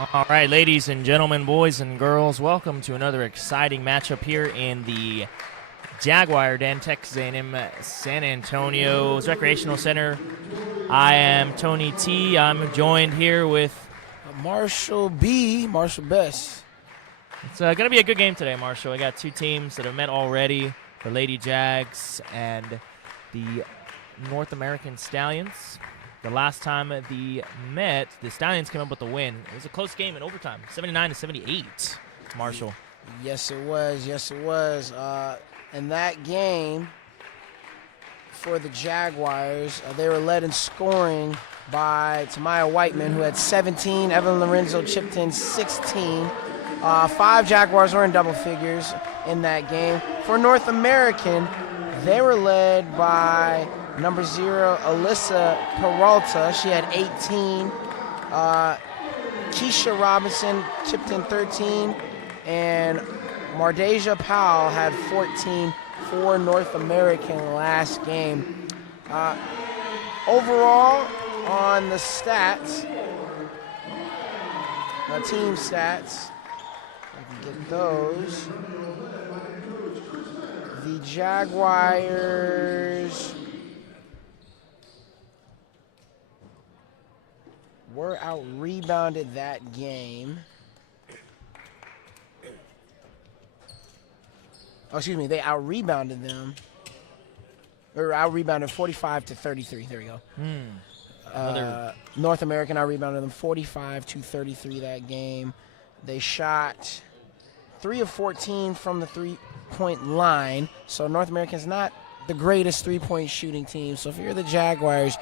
All right, ladies and gentlemen, boys and girls, welcome to another exciting matchup here in the Jaguar Den, Texas A&M San Antonio's Recreational Center. I am Tony T. I'm joined here with Marshall B. Marshall Best. It's going to be a good game today, Marshall. We got two teams that have met already, the Lady Jags and the North American Stallions. The last time they met, the Stallions came up with a win. It was a close game in overtime, 79-78, Marshall. Yes, it was. Yes, it was. In that game for the Jaguars, they were led in scoring by Tamaya Whiteman, who had 17. Evelyn Lorenzo chipped in 16. 5 Jaguars were in double figures in that game. For North American, they were led by number 0, Alyssa Peralta. She had 18. Keisha Robinson chipped in 13. And Mardeja Powell had 14 for North American last game. Overall, on the stats, the team stats, I can get those. The Jaguars were out-rebounded that game. Oh, excuse me, they out-rebounded them. Or out-rebounded 45-33. There we go. North American out-rebounded them 45-33 that game. They shot 3 of 14 from the three-point line. So North American's not the greatest three-point shooting team. So if you're the Jaguars,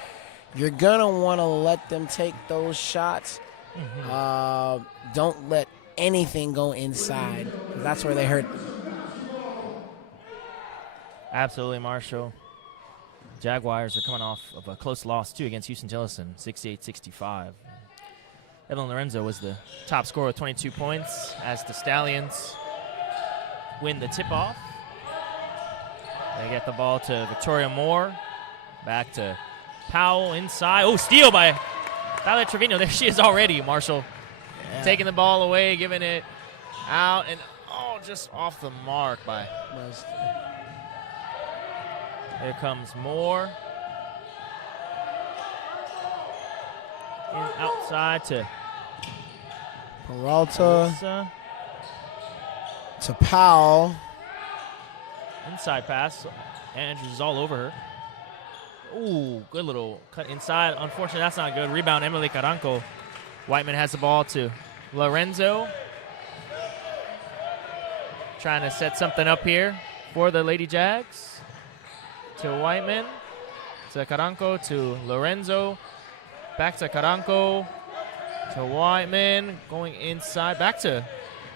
you're going to want to let them take those shots. Don't let anything go inside. That's where they hurt. Absolutely, Marshall. Jaguars are coming off of a close loss, too, against Houston Tillotson, 68-65. Evelyn Lorenzo was the top scorer with 22 points as the Stallions win the tip-off. They get the ball to Victoria Moore. Back to Powell inside. Oh, steal by Tyler Trevino. There she is already, Marshall. Yeah. Taking the ball away, giving it out, and just off the mark by... Here comes Moore. Outside to Peralta. To Powell. Inside pass. Andrews is all over her. Ooh, good little cut inside. Unfortunately, that's not good. Rebound, Emily Caranco. Whiteman has the ball to Lorenzo. Trying to set something up here for the Lady Jags. To Whiteman, to Caranco, to Lorenzo, back to Caranco, to Whiteman, going inside, back to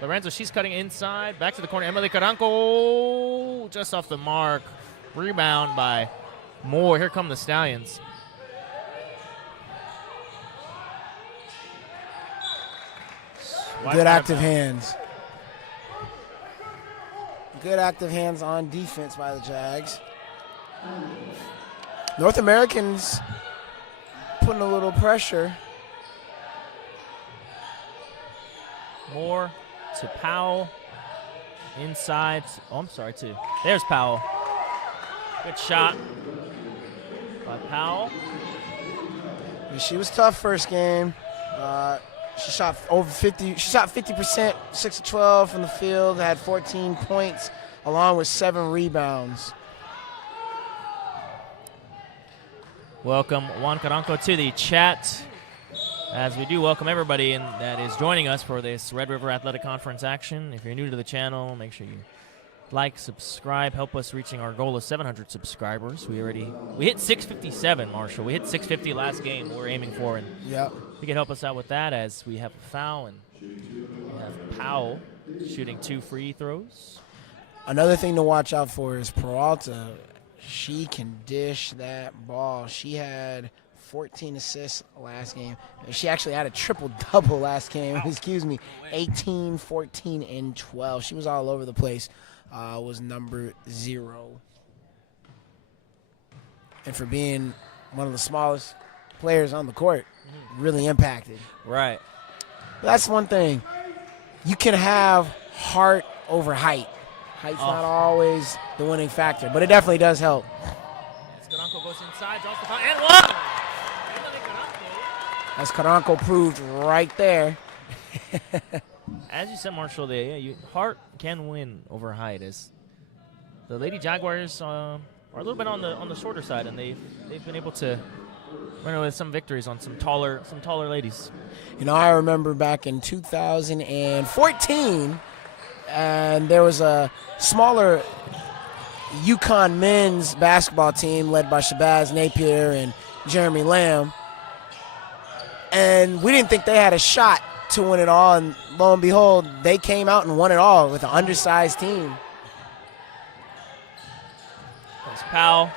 Lorenzo. She's cutting inside, back to the corner. Emily Caranco, just off the mark. Rebound by Moore. Here come the Stallions. Good active hands. Good active hands on defense by the Jags. North Americans putting a little pressure. Moore to Powell. Inside. There's Powell. Good shot by Powell. She was tough first game. She shot over 50. She shot 50%, 6 of 12 from the field. Had 14 points along with 7 rebounds. Welcome Juan Caranco to the chat, as we do welcome everybody that is joining us for this Red River Athletic Conference action. If you're new to the channel, make sure you like, subscribe, help us reaching our goal of 700 subscribers. We hit 657, Marshall. We hit 650 last game we're aiming for, and you can help us out with that as we have a foul, and we have Powell shooting 2 free throws. Another thing to watch out for is Peralta. She can dish that ball. She had 14 assists last game. She actually had a triple-double last game. Excuse me, 18, 14, and 12. She was all over the place. Was number 0. And for being one of the smallest players on the court, really impacted. Right. That's one thing. You can have heart over height. Height's not always the winning factor, but it definitely does help. Caranco goes inside, draws the foul, and one! As Caranco proved right there. As you said, Marshall, heart can win over height. As the Lady Jaguars are a little bit on the shorter side, and they've been able to run away with some victories on some taller ladies. You know, I remember back in 2014, and there was a smaller UConn men's basketball team led by Shabazz Napier and Jeremy Lamb, and we didn't think they had a shot to win it all, and lo and behold, they came out and won it all with an undersized team. Comes Powell.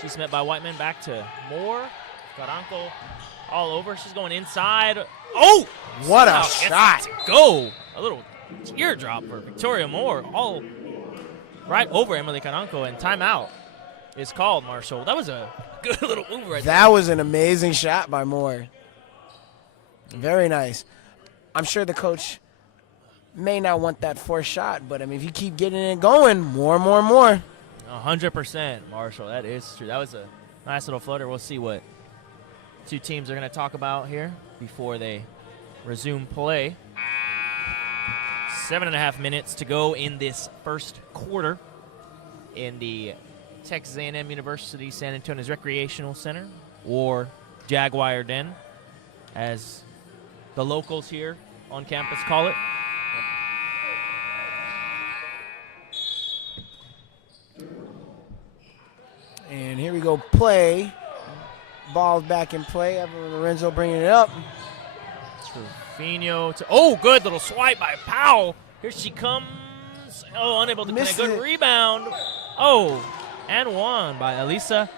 She's met by Whiteman. Back to Moore. Caranco all over. She's going inside. Oh! What a shot. Go! A little teardrop for Victoria Moore. All right over Emily Caranco, and timeout is called, Marshall. That was a good little move right there. That was an amazing shot by Moore. Very nice. I'm sure the coach may not want that forced shot, but I mean, if you keep getting it going, more. 100%, Marshall. That is true. That was a nice little floater. We'll see what two teams are going to talk about here before they resume play. 7.5 minutes to go in this first quarter in the Texas A&M University San Antonio's Recreational Center, or Jaguar Den, as the locals here on campus call it. And here we go, play. Ball back in play. Evelyn Lorenzo bringing it up. Trevino to, oh, good little swipe by Powell. Here she comes. Oh, unable to connect. Good rebound. Oh, and one by Elisa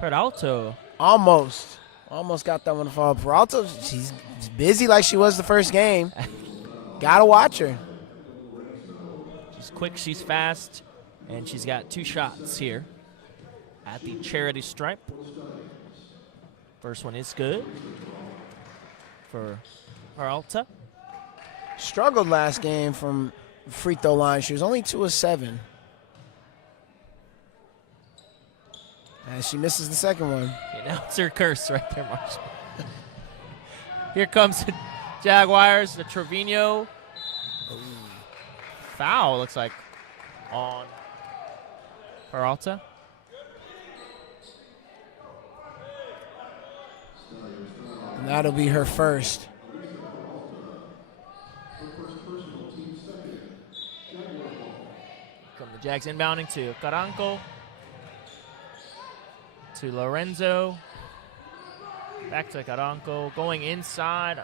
Peralto. Almost got that one to fall. Peralto, she's busy like she was the first game. Gotta watch her. She's quick, she's fast, and she's got 2 shots here at the charity stripe. First one is good for Peralta. Struggled last game from free throw line. She was only 2 of 7. And she misses the second one. Okay, now it's her curse right there, Marshall. Here comes the Jaguars, the Trevino. Ooh. Foul, looks like, on Peralta. And that'll be her first. Come the Jags inbounding to Caranco. To Lorenzo. Back to Caranco. Going inside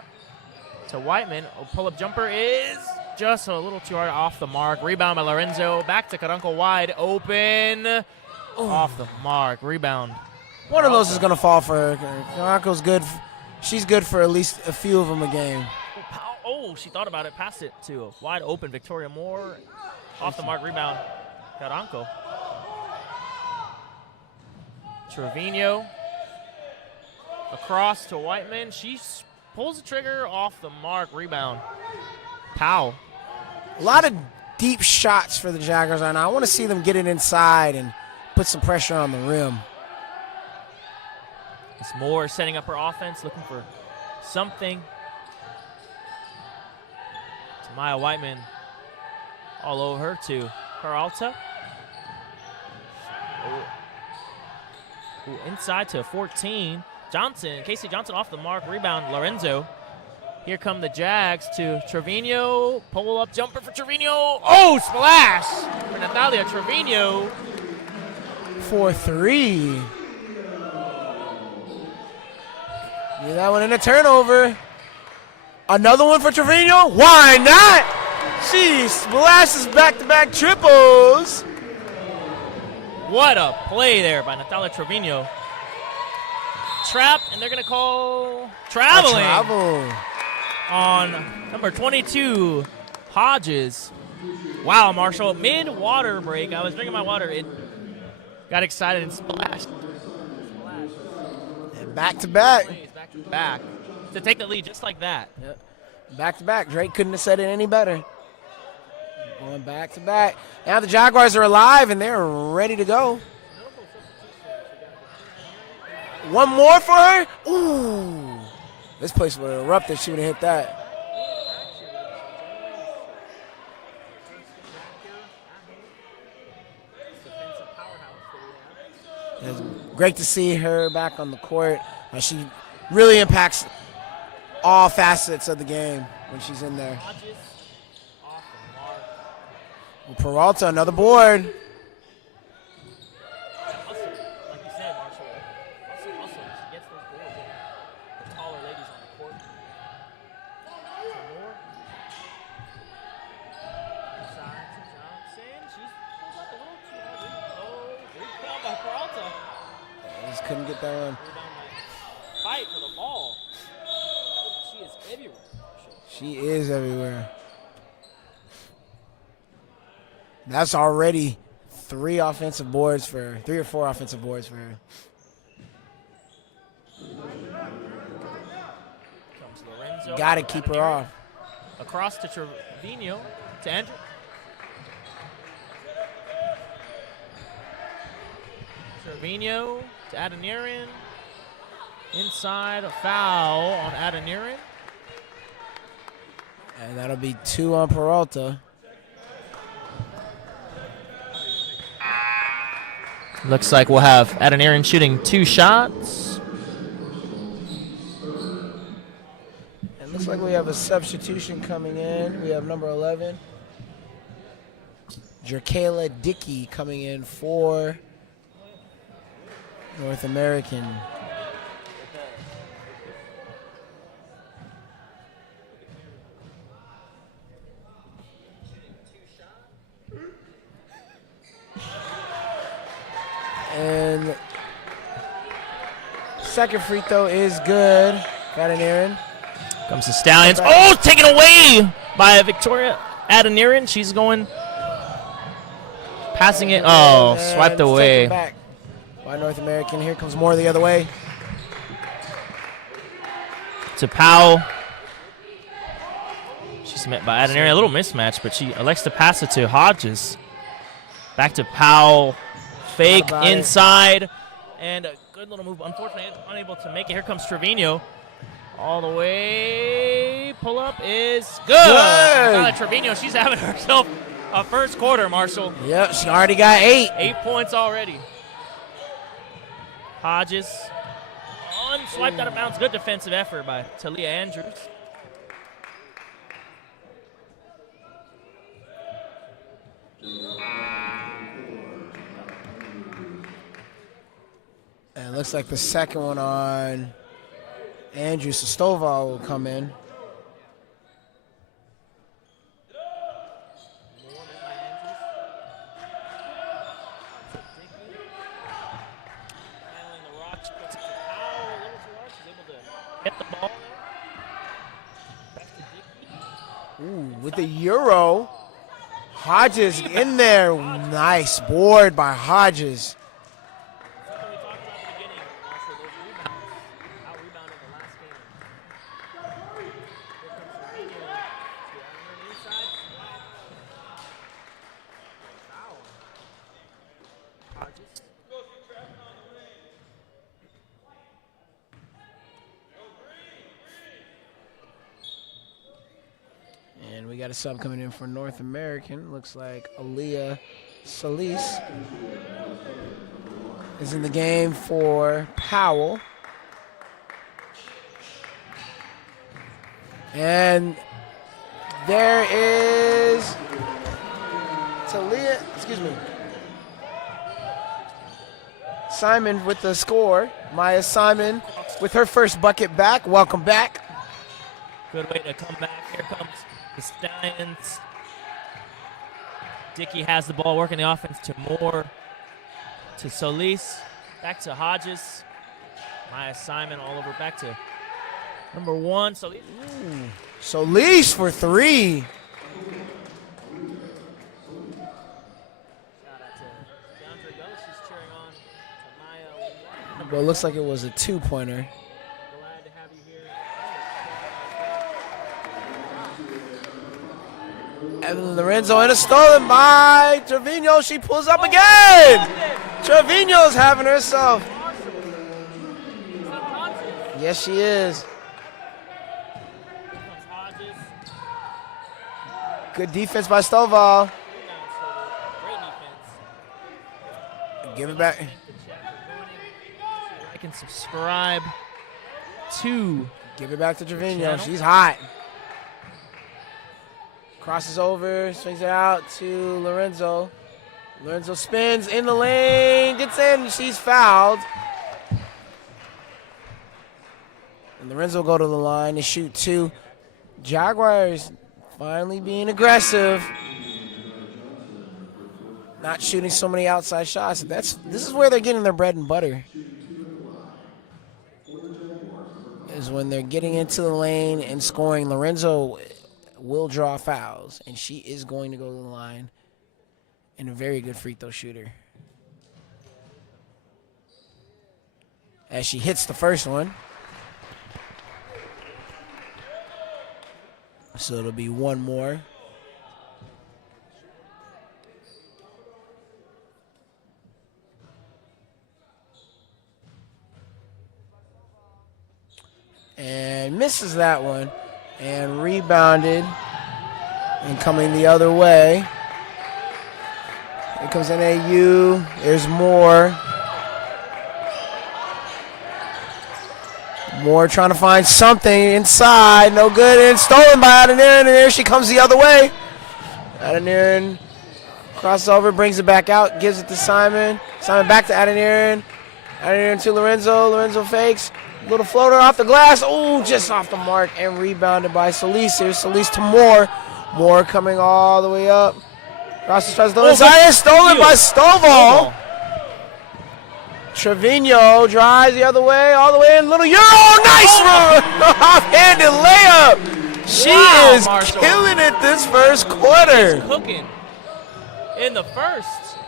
to Whiteman. A pull-up jumper is just a little too hard, off the mark. Rebound by Lorenzo. Back to Caranco, wide open. Ooh. Off the mark. Rebound. One of those is going to fall for her. Caranco's good. She's good for at least a few of them a game. Oh, she thought about it. Passed it to a wide open Victoria Moore. Off the mark. Rebound. Caranco. Trevino across to Whiteman. She pulls the trigger, off the mark. Rebound. Powell. A lot of deep shots for the Jaguars right now. I want to see them get it inside and put some pressure on the rim. It's Moore setting up her offense, looking for something. Tamaya Whiteman all over her to Peralta. Ooh, inside to 14. Johnson, Casey Johnson off the mark. Rebound, Lorenzo. Here come the Jags to Trevino. Pull-up jumper for Trevino. Oh, splash for Natalia Trevino. 4-3. Get that one in a turnover. Another one for Trevino. Why not? She splashes back-to-back triples. What a play there by Natalia Trevino. Trap, and they're going to call traveling on number 22, Hodges. Wow, Marshall, mid-water break. I was drinking my water. It got excited and splashed. And back-to-back. Back to take the lead just like that. Yep. Back-to-back. Drake couldn't have said it any better. Going back-to-back. Now the Jaguars are alive, and they're ready to go. One more for her? Ooh. This place would have erupted. She would have hit that. It's great to see her back on the court. She really impacts all facets of the game when she's in there. Well, Peralta, another board. Like you said, Marshall. Also, she gets those boards. The taller ladies on the court. Some more. Inside to Johnson. She pulls up a little too hard. Oh, rebound by Peralta. Just couldn't get that one. Fight for the ball. She is everywhere. She is everywhere. That's already 3 or 4 offensive boards for her. Comes Lorenzo. Got to keep her off. Across to Trevino, to Andrew. Trevino to Adeniran. Inside, a foul on Adeniran. And that'll be 2 on Peralta. Looks like we'll have Adeniran shooting 2 shots. It looks like we have a substitution coming in. We have number 11, Jerkayla Dickey, coming in for North American. And second free throw is good. Got an Aaron. Comes the Stallions. Oh, taken away by Victoria Adeniran. She's going, passing it. Oh, And swiped it's away. taken back by North American. Here comes more the other way. To Powell. She's met by Adeniran. A little mismatch, but she elects to pass it to Hodges. Back to Powell. Fake inside. And a good little move. Unfortunately, unable to make it. Here comes Trevino. All the way. Pull up is good. Trevino, she's having herself a first quarter, Marshall. Yep, she already got 8. 8 points already. Hodges. Swiped out of bounds. Good defensive effort by Talia Andrews. And it looks like the second one on Andrew Sestovall will come in. Ooh, with the Euro. Hodges in there. Nice board by Hodges. And we got a sub coming in for North American. Looks like Aaliyah Solis is in the game for Powell. And there is Talia, Simon with the score. Maya Simon with her first bucket back. Welcome back. Good way to come back. Here comes the Stallions. Dickey has the ball, working the offense to Moore, to Solis, back to Hodges. Maya Simon all over, back to number 1. Solis. Solis for 3. Well, it looks like it was a 2-pointer. Glad to have you here. Evelyn Lorenzo, and a stolen by Trevino. She pulls up again. Trevino's having herself. Yes, she is. Good defense by Stovall. Give it back. I can subscribe to. Give it back to Trevino. She's hot. Crosses over, swings it out to Lorenzo. Lorenzo spins in the lane, gets in, she's fouled. And Lorenzo go to the line to shoot 2. Jaguars finally being aggressive. Not shooting so many outside shots. This is where they're getting their bread and butter. Is when they're getting into the lane and scoring. Lorenzo will draw fouls, and she is going to go to the line. And a very good free throw shooter. As she hits the first one. So it'll be one more. And misses that one. And rebounded. And coming the other way. Here comes NAU. There's more. Moore trying to find something inside. No good. And stolen by Adeniran. And there she comes the other way. Adeniran crosses over, brings it back out, gives it to Simon. Simon back to Adeniran. Adeniran to Lorenzo. Lorenzo fakes. Little floater off the glass. Oh, just off the mark. And rebounded by Solis. Here's Solis to Moore. Moore coming all the way up. Crosses, tries to go inside. And stolen by Stovall. Trevino drives the other way, all the way in. Little Euro, nice run! Off-handed layup. She is Marshall. Killing it this first quarter. She's cooking in the first.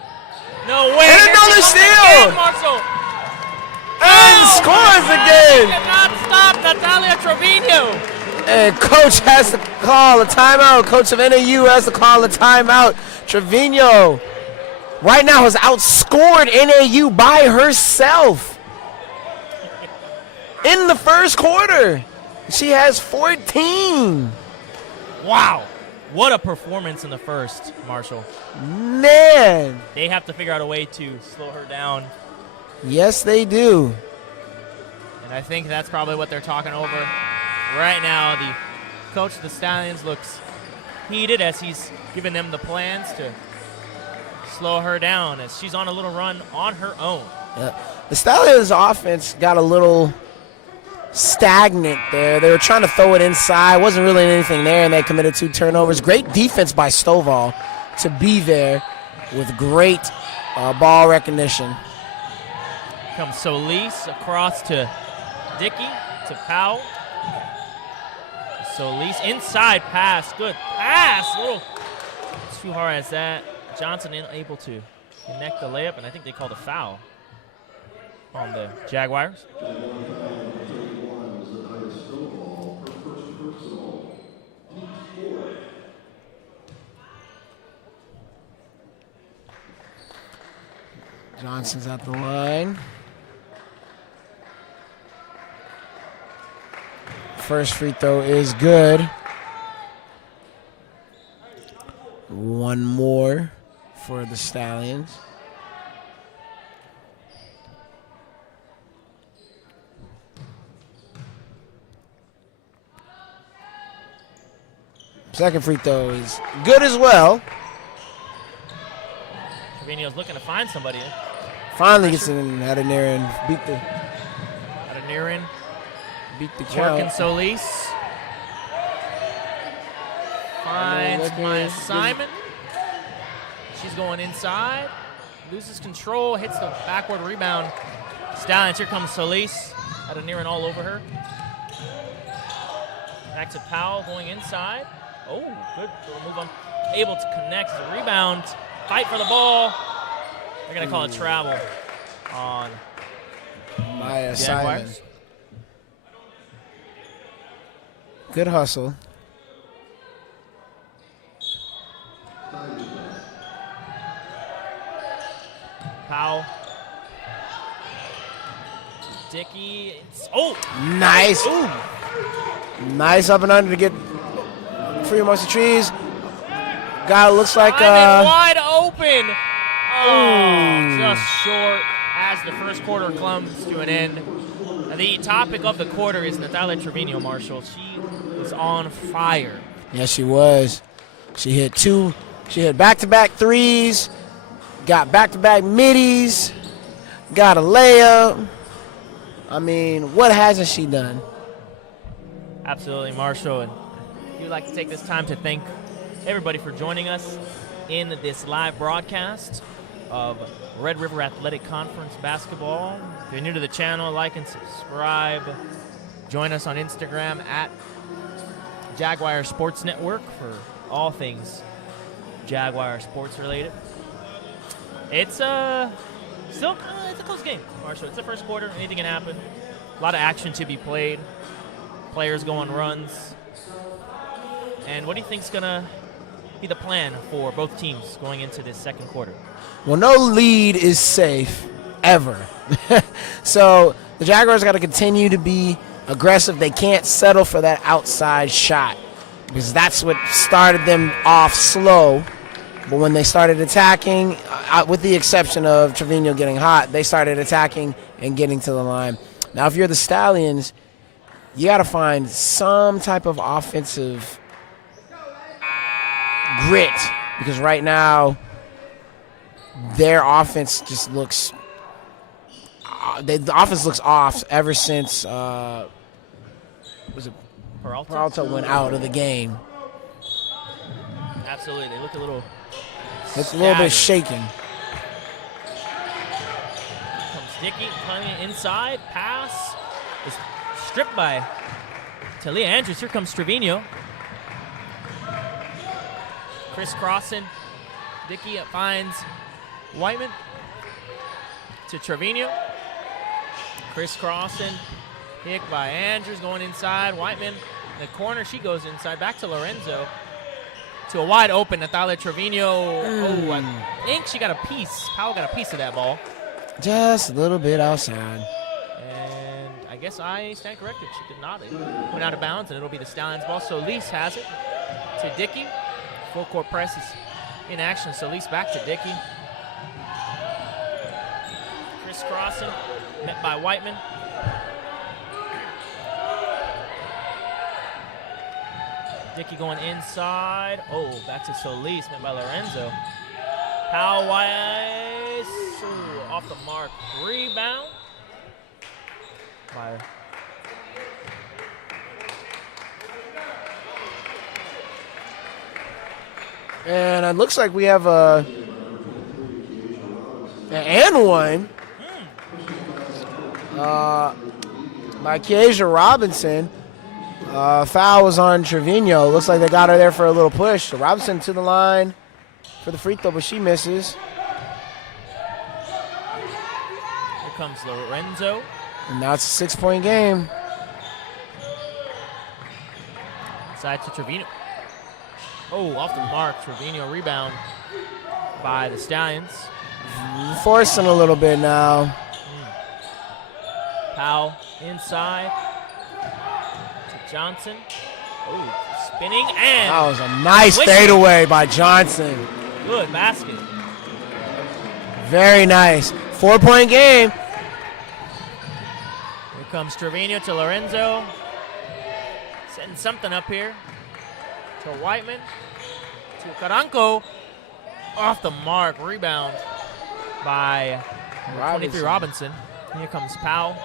No way. And another steal. And scores again. Cannot stop Natalia Trevino. And coach has to call a timeout. Coach of NAU has to call a timeout. Trevino right now has outscored NAU by herself in the first quarter. She has 14. Wow. What a performance in the first, Marshall. Man. They have to figure out a way to slow her down. Yes, they do. And I think that's probably what they're talking over right now. The coach of the Stallions looks heated as he's giving them the plans to slow her down as she's on a little run on her own. Yeah. The Stallions' offense got a little stagnant there. They were trying to throw it inside. Wasn't really anything there, and they committed 2 turnovers. Great defense by Stovall to be there with great ball recognition. Comes Solis across to Dickey, to Powell. Solis inside pass. Good pass. Little too hard as that. Johnson unable to connect the layup, and I think they called a foul on the Jaguars. Johnson's at the line. First free throw is good. One more for the Stallions. Second free throw is good as well. Trevino's looking to find somebody. Finally gets in Adeniran. Beat the count. Working Solis. Finds Maya Simon. She's going inside. Loses control. Hits the backward rebound. Stallions. Here comes Solis. Adeniran all over her. Back to Powell going inside. Oh, good little move on. Able to connect the rebound. Fight for the ball. They're going to call it travel on Maya Jaguars. Simon. Good hustle. Dickey. Nice. Ooh. Nice up and under to get free amongst the trees. Guy looks like wide open. Oh, just short as the first quarter comes to an end. The topic of the quarter is Natalia Trevino, Marshall. She was on fire. Yes, she was. She hit back-to-back threes, got back-to-back middies, got a layup. I mean, what hasn't she done? Absolutely, Marshall. And we'd like to take this time to thank everybody for joining us in this live broadcast of Red River Athletic Conference basketball. If you're new to the channel, like and subscribe. Join us on Instagram at Jaguar Sports Network for all things Jaguar sports related. It's it's a close game, Marshall. It's the first quarter. Anything can happen. A lot of action to be played. Players go on runs. And what do you think's gonna be the plan for both teams going into this second quarter? Well, no lead is safe, ever. So the Jaguars got to continue to be aggressive. They can't settle for that outside shot because that's what started them off slow. But when they started attacking, with the exception of Trevino getting hot, they started attacking and getting to the line. Now, if you're the Stallions, you got to find some type of offensive grit because right now their offense just looks the offense looks off ever since Peralta went out of the game. Absolutely, they look a little it's a little bit shaking. Comes Dickey coming inside, pass is stripped by Talia Andrews. Here comes Trevino. Crisscrossing. Dickey finds Whiteman to Trevino. Crisscrossing. Pick by Andrews going inside. Whiteman in the corner. She goes inside. Back to Lorenzo. To a wide open Natalia Trevino. Oh, I think she got a piece. Powell got a piece of that ball. Just a little bit outside. And I guess I stand corrected. She did not. It went out of bounds, and it'll be the Stallions' ball. So Lise has it to Dickey. Full court press is in action. So Lise back to Dickey. Crisscrossing, met by Whiteman. Dickey going inside. Oh, back to Solis, met by Lorenzo. Powell Weiss, off the mark. Rebound. By and it looks like we have a and one by Keisha Robinson. Foul was on Trevino. Looks like they got her there for a little push. So Robinson to the line for the free throw, but she misses. Here comes Lorenzo. And now it's a 6-point game. Inside to Trevino. Oh, off the mark. Trevino rebound by the Stallions. Forcing a little bit now. Powell inside to Johnson. Oh, spinning and that was a nice fadeaway by Johnson. Good basket. Very nice. 4-point game. Here comes Trevino to Lorenzo. Setting something up here. To Whiteman. To Caranco. Off the mark. Rebound by 23 Robinson. Here comes Powell.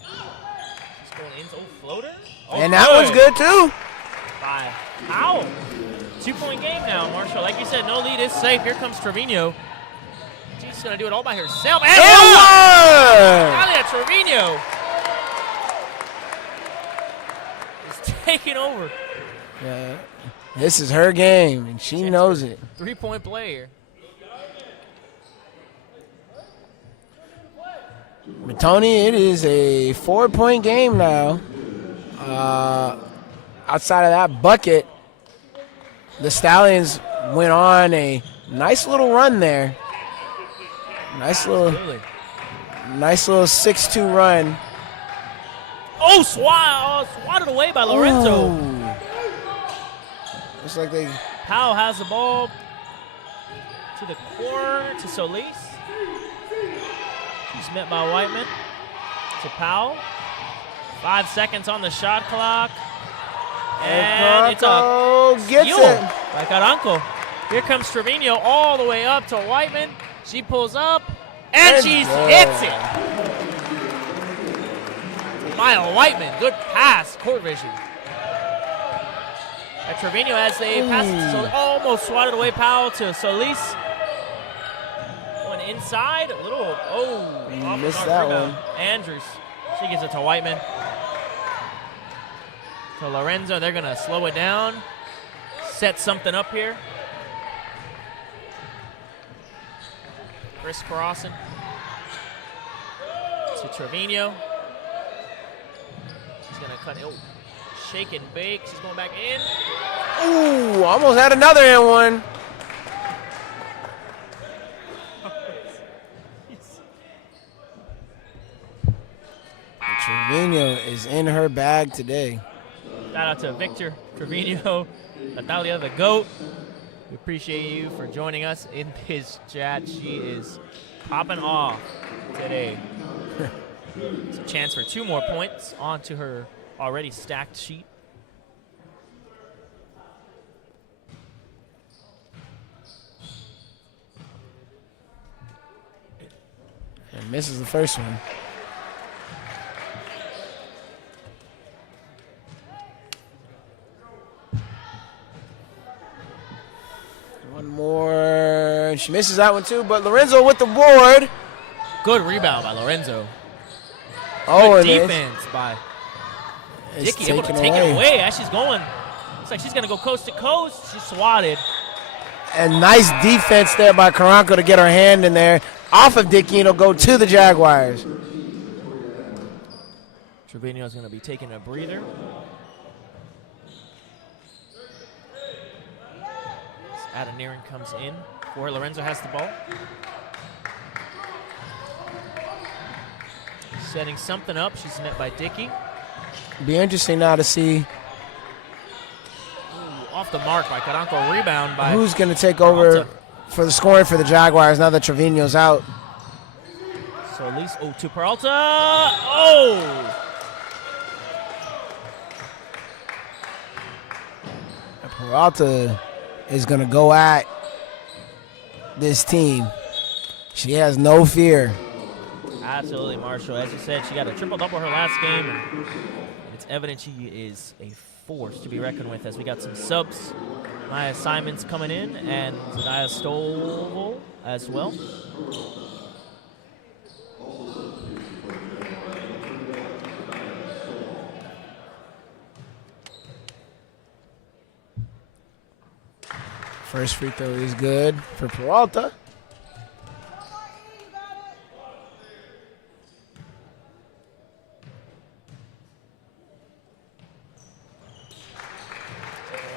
She's going in. Oh, floater. Oh, and that one's good too. By Powell. 2-point game now, Marshall. Like you said, no lead is safe. Here comes Trevino. She's going to do it all by herself. And Natalia Trevino is taking over. Yeah, this is her game, and she knows it. 3-point play here. But Tony, it is a 4-point game now. Outside of that bucket, the Stallions went on a nice little run there. Nice little. Absolutely. Nice little 6-2 run. Oh, swatted away by Lorenzo. Ooh. Looks like they. Powell has the ball to the corner to Solis. She's met by Whiteman to Powell. 5 seconds on the shot clock. And it's a gets steal it. by Caranco. Here comes Trevino all the way up to Whiteman. She pulls up, and she hits it. Maya Whiteman, good pass, court vision. And Trevino as they pass it to Solis, almost swatted away Powell to Solis. Going inside, a little, off missed that rebound. one. Andrews, she gives it to Whiteman. To Lorenzo, they're gonna slow it down, set something up here. Chris crossing to Trevino. She's gonna cut it. Shake and bake. She's going back in. Ooh, almost had another in one. Trevino is in her bag today. Shout out to Victor Trevino, Natalia the GOAT. We appreciate you for joining us in this chat. She is popping off today. It's a chance for 2 more points onto her already stacked sheet. And misses the first one. One more. She misses that one too, but Lorenzo with the board. Good rebound by Lorenzo. Oh, Good and defense by it's Dickey, able to take it away as she's going. Looks like she's going to go coast to coast. She's swatted. And nice defense there by Caranco to get her hand in there. Off of Dickey, and it'll go to the Jaguars. Trevino's going to be taking a breather. Adoniran comes in before Lorenzo has the ball. Setting something up. She's met by Dickey. Be interesting now to see Ooh, off the mark by Caranco. Rebound by who's going to take over for the scoring for the Jaguars now that Trevino's out. Solis, to Peralta. Oh! Peralta is going to go at this team. She has no fear. Absolutely, Marshall. As you said, she got a triple-double her last game. And it's evident she is a force to be reckoned with as we got some subs. Maya Simons coming in and Zania Stovall as well. First free throw is good for Peralta.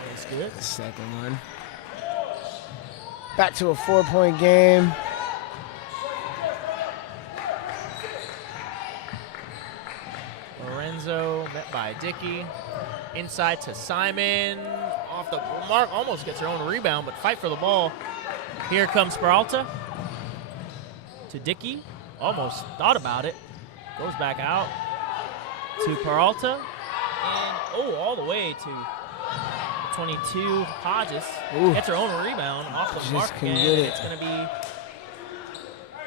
That's good. The second one. Back to a 4-point game. Lorenzo met by Dickey. Inside to Simon. Off the mark, almost gets her own rebound, but fight for the ball. Here comes Peralta to Dickey. Almost thought about it. Goes back out to Peralta. And, all the way to 22. Hodges gets her own rebound off the mark can again. get it. It's going to be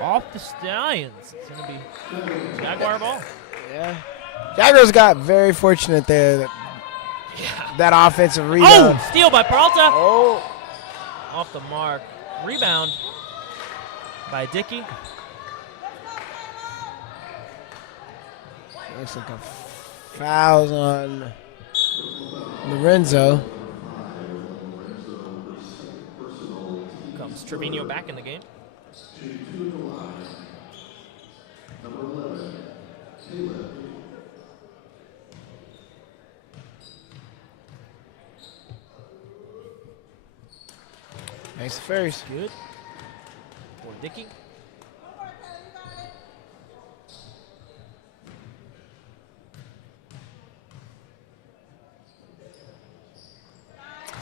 off the Stallions. It's going to be Jaguar ball. Yeah. Jaguars got very fortunate there. That offensive rebound. Oh, steal by Peralta. Oh. Off the mark. Rebound by Dickey. Looks like a foul on Lorenzo. Comes Trevino back in the game. Nice first. Good. For Dickey.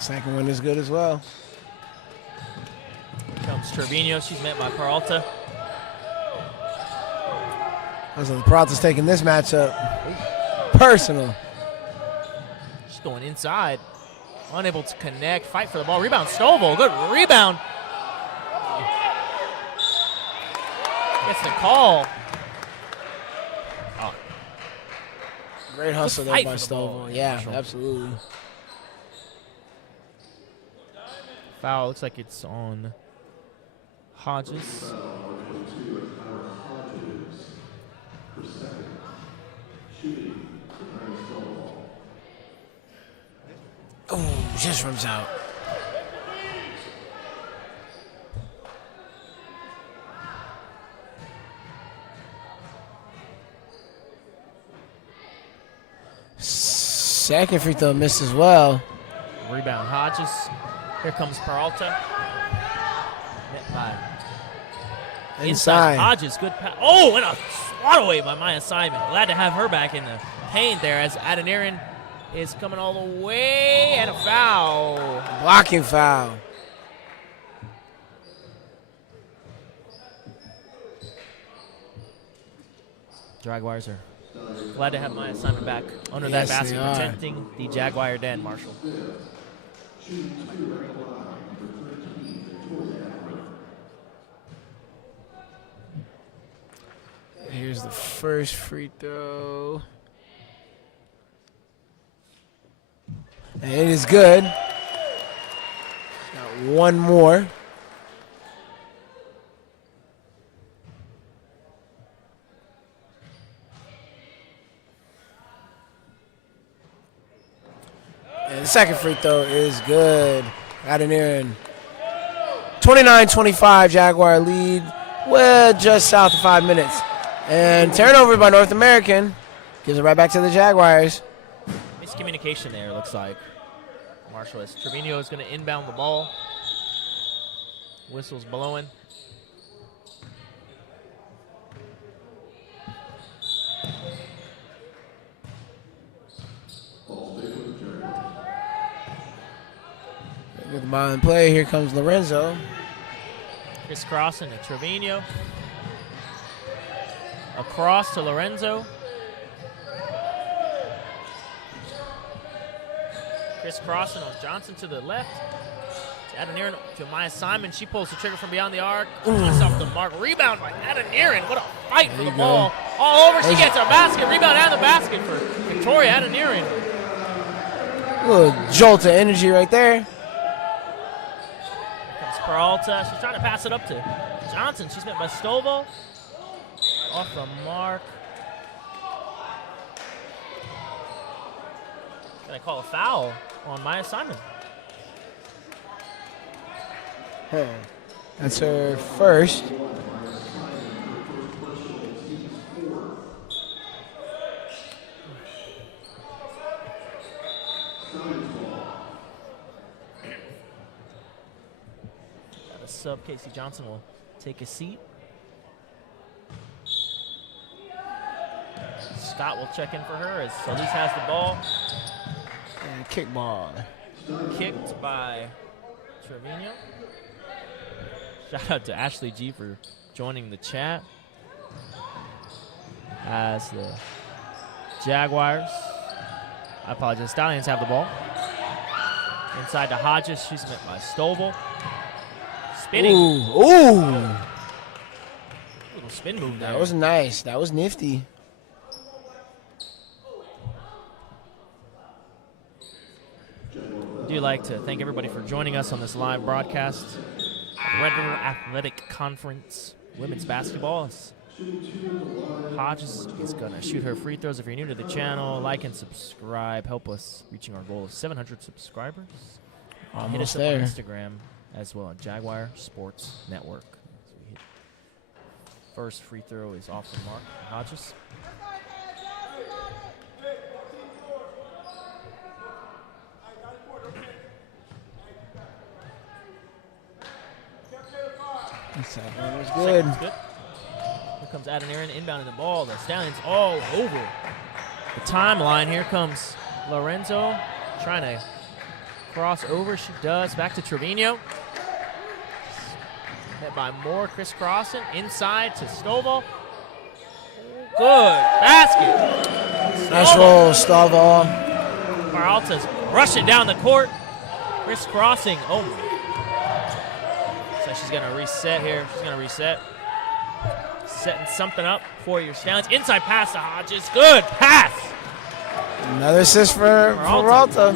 Second one is good as well. Here comes Trevino. She's met by Peralta. So Peralta's taking this matchup personal. She's going inside. Unable to connect. Fight for the ball. Rebound Stovall. Good rebound. Gets the call. Oh. Great hustle there by Stovall. Yeah, Marshall. absolutely. Foul. Looks like it's on Hodges. Oh, just runs out. Second free throw missed as well. Rebound Hodges. Here comes Peralta. Met by inside Hodges. Good pass. Oh, and a swat away by Maya Simon. Glad to have her back in the paint there as Adoniran is coming all the way, and a foul. Blocking foul. Jaguars are glad to have Maya Simon back under that basket, protecting the Jaguar Den, Marshall. Here's the first free throw. And it is good. Got one more. And the second free throw is good. Adoniran. 29-25 Jaguar lead. Well, just south of 5 minutes. And turnover by North American. Gives it right back to the Jaguars. Miscommunication there, looks like. Marshall, as Trevino is going to inbound the ball. Whistle's blowing. With the ball in play, here comes Lorenzo. Crisscrossing to Trevino. Across to Lorenzo. Crisscrossing on Johnson to the left. Adoniran to Maya Simon. She pulls the trigger from beyond the arc. Just off the mark. Rebound by Adoniran. What a fight for the ball. All over. She gets her basket. Rebound and the basket for Victoria Adoniran. A little jolt of energy right there. Comes Peralta. She's trying to pass it up to Johnson. She's met by Stovall. Off the mark. Gonna call a foul on Maya Simon. That's her first. Got a sub. Casey Johnson will take a seat. Scott will check in for her as Solis has the ball. And kick ball. Kicked by Trevino. Shout out to Ashley G for joining the chat. As the Jaguars, I apologize, Stallions have the ball. Inside to Hodges, she's met by Stovall. Spinning. Ooh. Little spin move there. That was nice. That was nifty. I do like to thank everybody for joining us on this live broadcast of Red River Athletic Conference Women's Basketball. Hodges is going to shoot her free throws. If you're new to the channel, like and subscribe. Help us reaching our goal of 700 subscribers. Hit us up on Instagram as well at Jaguar Sports Network. So we hit first free throw is off the mark for Hodges. That was good. Good. Here comes Adoniran inbounding the ball. The Stallions all over the timeline. Here comes Lorenzo trying to cross over? She does. Back to Trevino. Met by Moore, crisscrossing. Inside to Stovall. Good basket. Nice roll, Stovall. Peralta's rushing down the court. Crisscrossing. Oh, so she's going to reset here. She's going to reset. Setting something up for your Stallions. Inside pass to Hodges. Good pass. Another assist for Peralta.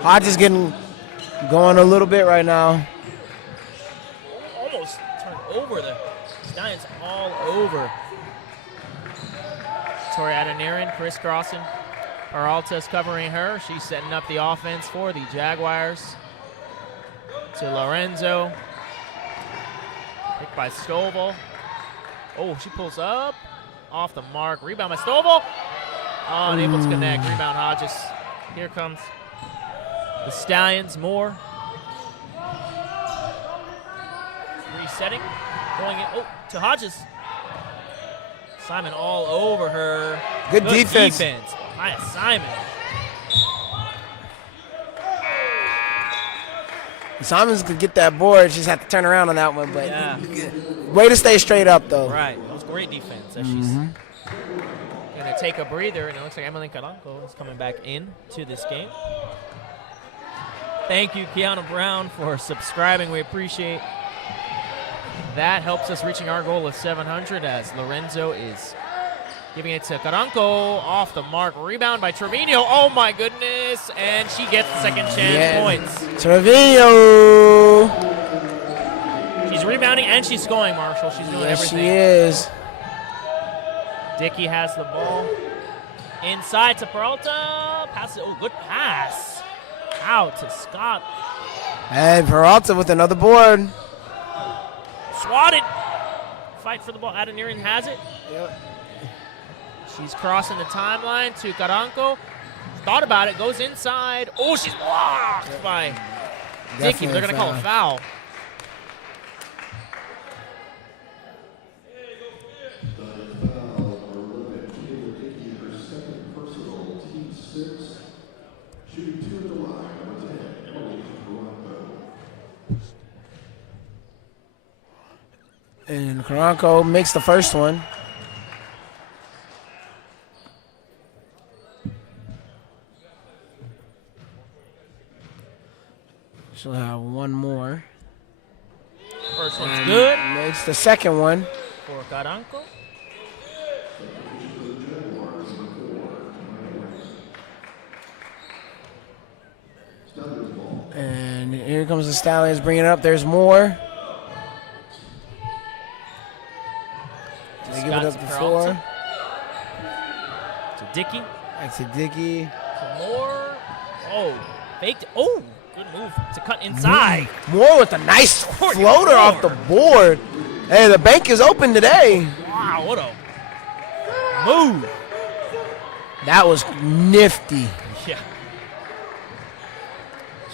Hodges getting going a little bit right now. Almost turned over the Stallions all over. Tori Adeniran crisscrossing. Peralta's covering her. She's setting up the offense for the Jaguars. To Lorenzo. Picked by Stovall. Oh, she pulls up. Off the mark. Rebound by Stovall. Unable to connect. Rebound Hodges. Here comes the Stallions. Moore. Resetting. Going in. Oh, to Hodges. Simon all over her. Good defense. Hi, Simon. Simons could get that board. She just had to turn around on that one. But yeah. Way to stay straight up, though. Right. That was great defense. As she's going to take a breather. And it looks like Emily Caranco is coming back into this game. Thank you, Kiana Brown, for subscribing. We appreciate that. Helps us reaching our goal of 700 as Lorenzo is giving it to Caranco. Off the mark. Rebound by Trevino. Oh, my goodness. And she gets the second chance points. Trevino. She's rebounding and she's scoring, Marshall. She's doing everything. She is. Dickey has the ball. Inside to Peralta. Pass it. Oh, good pass. Out to Scott. And Peralta with another board. Swatted. Fight for the ball. Adeniran has it. Yep. She's crossing the timeline to Caranco. Thought about it. Goes inside. Oh, she's blocked by Dickey. They're going to call a foul. And Caranco makes the first one. She'll have one more. First one's good. Makes the second one. For Caranco. And here comes the Stallions bringing it up. There's more. They give it up before. To Dickey. Back to Dickey. To Moore. Oh, faked. Oh, good move to cut inside. Moore with a nice floater off the board. Hey, the bank is open today. Wow, what a move. That was nifty. Yeah.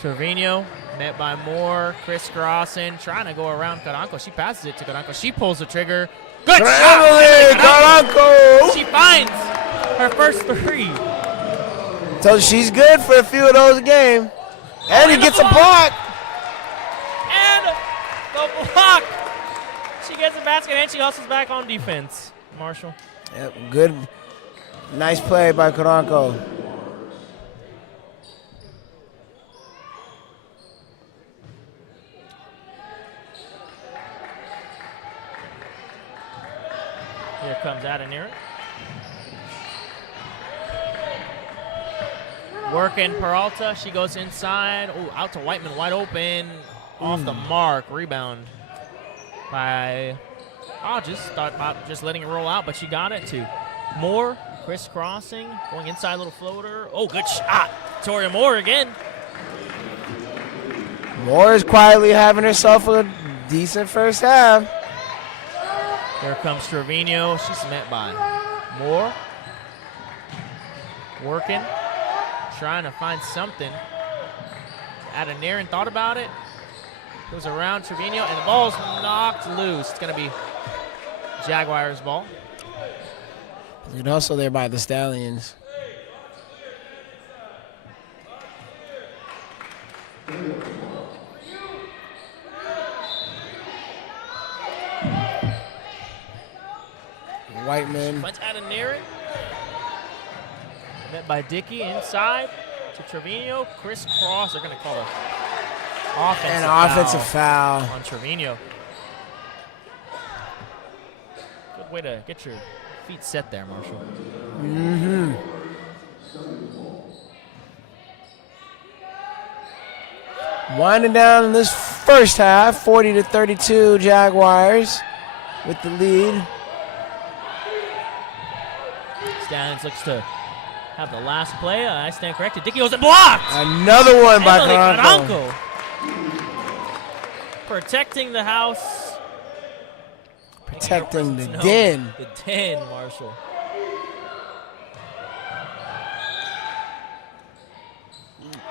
Trevino met by Moore. Crisscrossing. Trying to go around Caranco. She passes it to Caranco. She pulls the trigger. Good shot. Caranco. She finds her first three. So she's good for a few of those a game. And he gets a block. And the block. She gets a basket and she hustles back on defense. Marshall. Yep, good. Nice play by Caranco. Here comes Adeniran. Working Peralta. She goes inside. Oh, out to Whiteman. Wide open. Off the mark. Rebound by Hodges. Thought about just letting it roll out, but she got it too. Moore. Crisscrossing. Going inside. Little floater. Oh, good shot. Victoria Moore again. Moore is quietly having herself a decent first half. Here comes Trevino. She's met by Moore. Working. Trying to find something. Adeniran thought about it. Goes around Trevino, and the ball's knocked loose. It's going to be Jaguars' ball. And also there by the Stallions. Whiteman. Punch out of near it. Met by Dickey inside to Trevino. Crisscross. They're going to call an offensive foul on Trevino. Good way to get your feet set there, Marshall. Mm-hmm. Winding down in this first half, 40-32 Jaguars with the lead. Stans looks to have the last play. I stand corrected. Dickey goes and blocked. Another one by Caranco. Protecting the house. Protecting the den. The den, Marshall.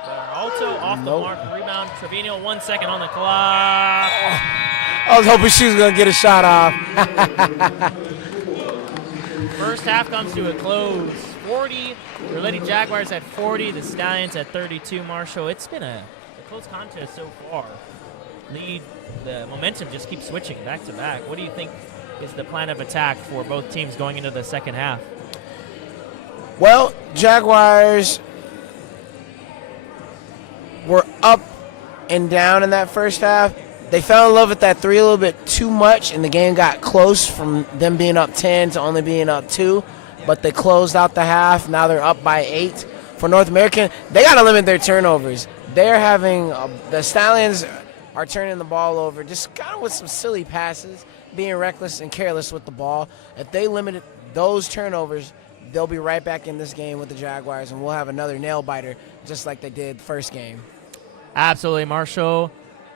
Alto off the mark. Rebound. Trevino, 1 second on the clock. I was hoping she was going to get a shot off. First half comes to a close. 40. The Lady Jaguars at 40. The Stallions at 32. Marshall, it's been a close contest so far. The momentum just keeps switching back to back. What do you think is the plan of attack for both teams going into the second half? Well, Jaguars were up and down in that first half. They fell in love with that three a little bit too much, and the game got close from them being up 10 to only being up 2. But they closed out the half. Now they're up by 8. For North American, they got to limit their turnovers. They're having the Stallions are turning the ball over just kind of with some silly passes, being reckless and careless with the ball. If they limit those turnovers, they'll be right back in this game with the Jaguars, and we'll have another nail-biter just like they did first game. Absolutely, Marshall.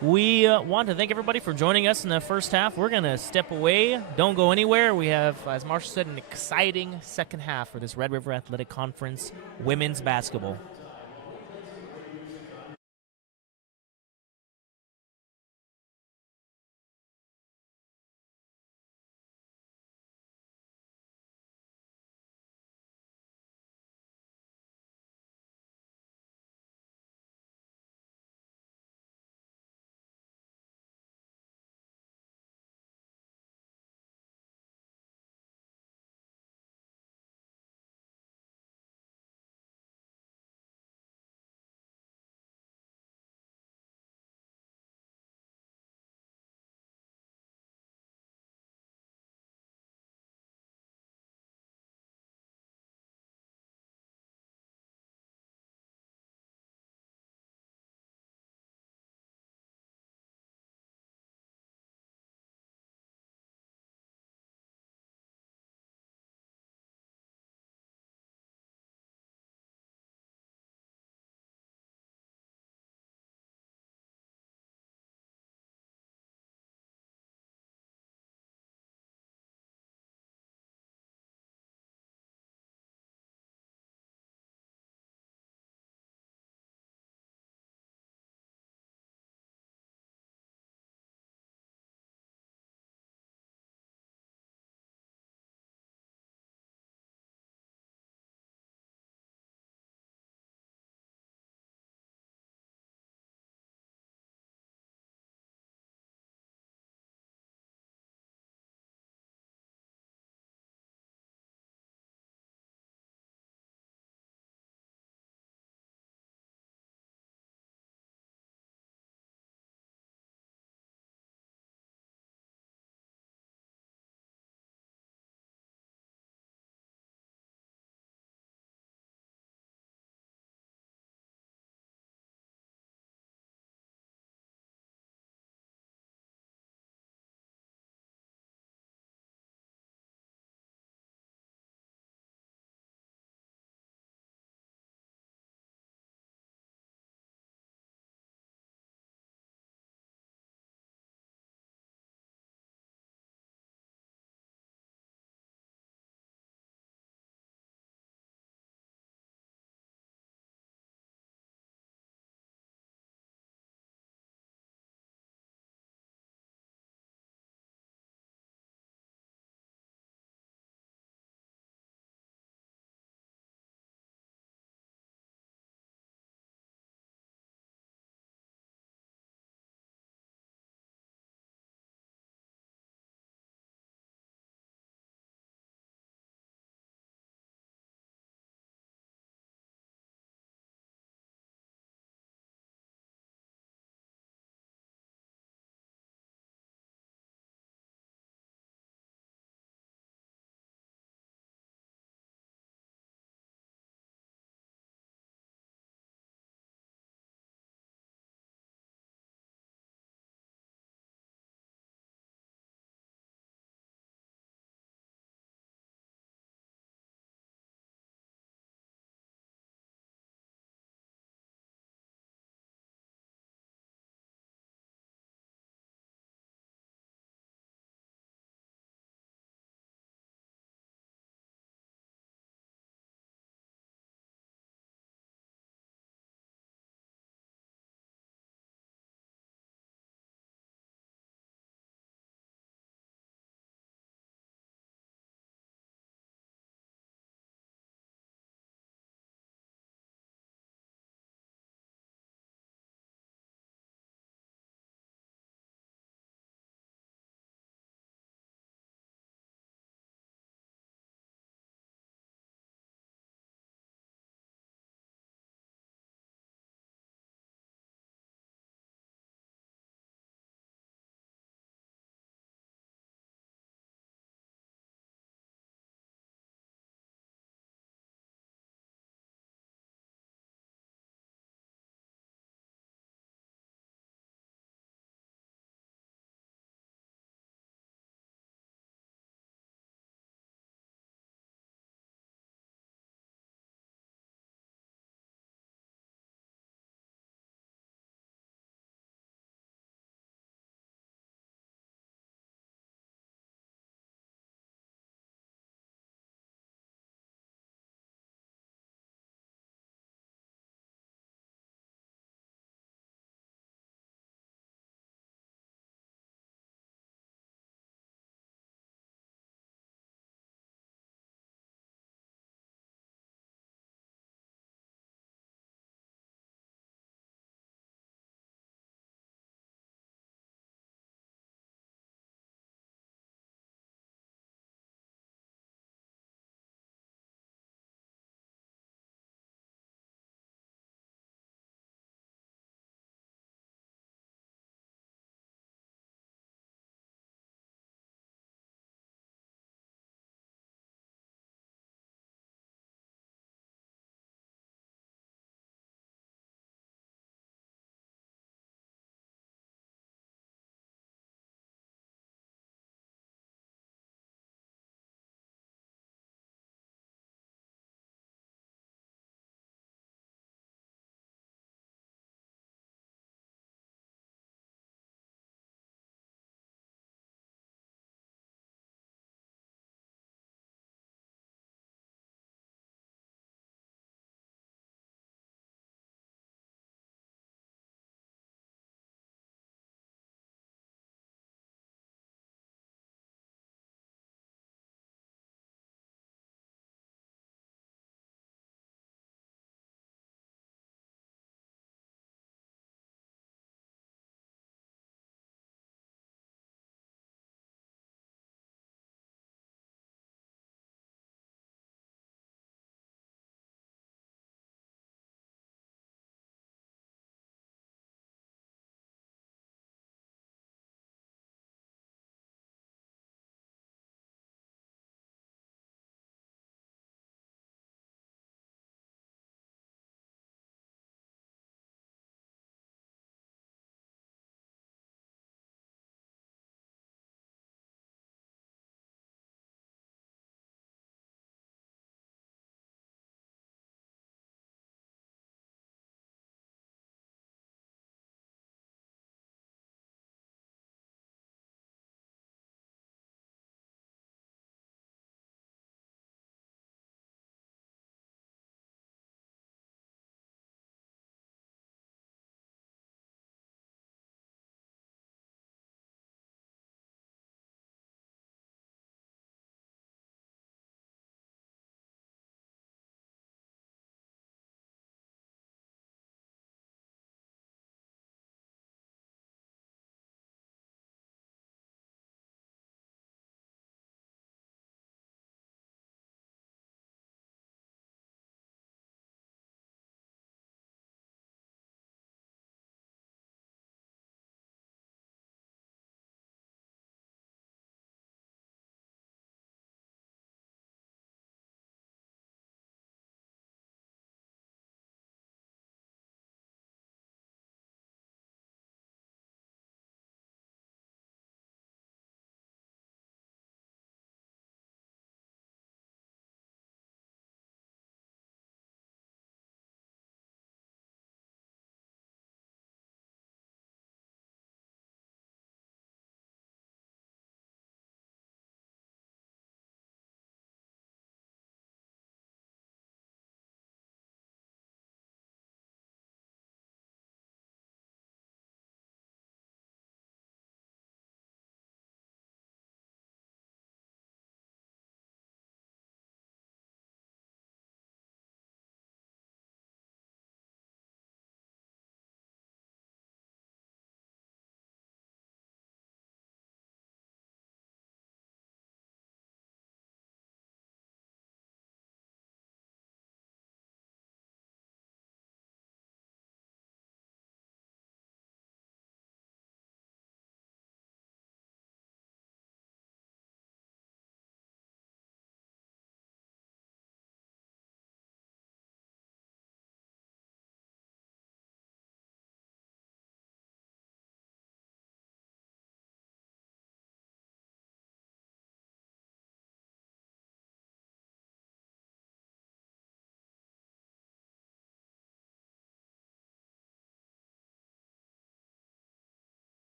We want to thank everybody for joining us in the first half. We're going to step away. Don't go anywhere. We have, as Marshall said, an exciting second half for this Red River Athletic Conference women's basketball.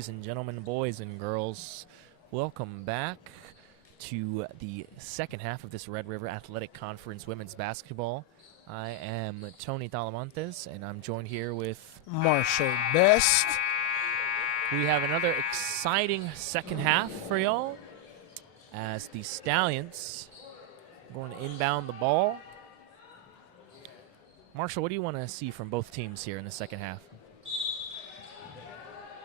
Ladies and gentlemen, boys and girls, welcome back to the second half of this Red River Athletic Conference women's basketball. I am Tony Talamontes, and I'm joined here with Marshall Best. We have another exciting second half for y'all as the Stallions going to inbound the ball. Marshall, what do you want to see from both teams here in the second half?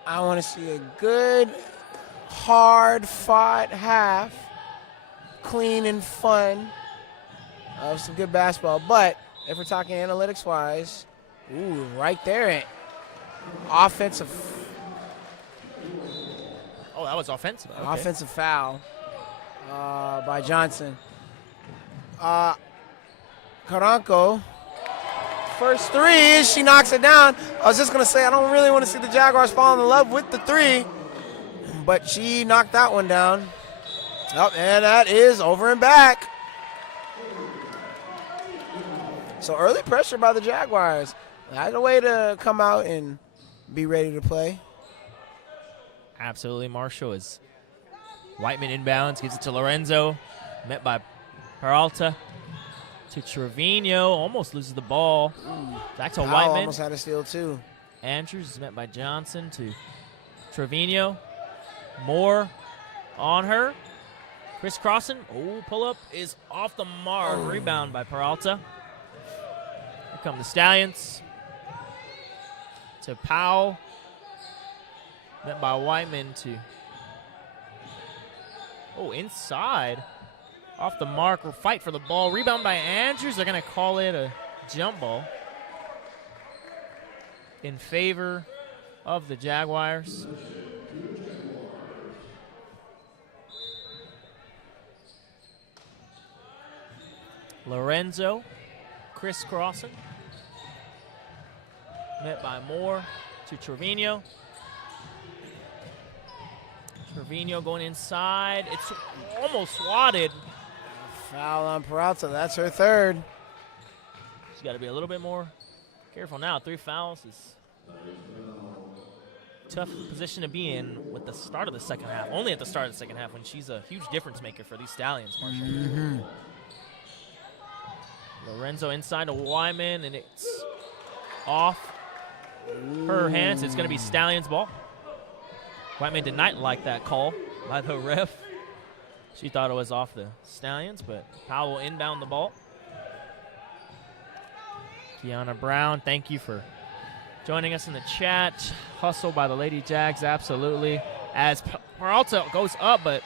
I want to see a good, hard-fought half, clean and fun, of some good basketball. But if we're talking analytics-wise, ooh, right there, offensive. Oh, that was offensive. Okay. Offensive foul by Johnson. Caranco. First three, she knocks it down. I was just going to say, I don't really want to see the Jaguars fall in love with the three, but she knocked that one down. Oh, and that is over and back. So early pressure by the Jaguars. That's a way to come out and be ready to play. Absolutely, Marshall, as Whiteman inbounds, gives it to Lorenzo, met by Peralta. To Trevino, almost loses the ball. Back to Whiteman. Almost had a steal too. Andrews is met by Johnson to Trevino. Moore on her. Crisscrossing. Oh, pull-up is off the mark. Rebound by Peralta. Here come the Stallions. To Powell. Met by Whiteman to... Oh, inside. Off the mark, or fight for the ball. Rebound by Andrews. They're going to call it a jump ball in favor of the Jaguars. Lorenzo crisscrossing. Met by Moore to Trevino. Trevino going inside. It's almost swatted. Foul on Peralta. That's her third. She's got to be a little bit more careful now. 3 fouls is a tough position to be in with the start of the second half. Only at the start of the second half when she's a huge difference maker for these Stallions, Marshall. Mm-hmm. Lorenzo inside to Wyman, and it's off her hands. It's going to be Stallions ball. Whiteman did not like that call by the ref. She thought it was off the Stallions, but Powell will inbound the ball. Kiana Brown, thank you for joining us in the chat. Hustle by the Lady Jags, absolutely. As Peralta goes up, but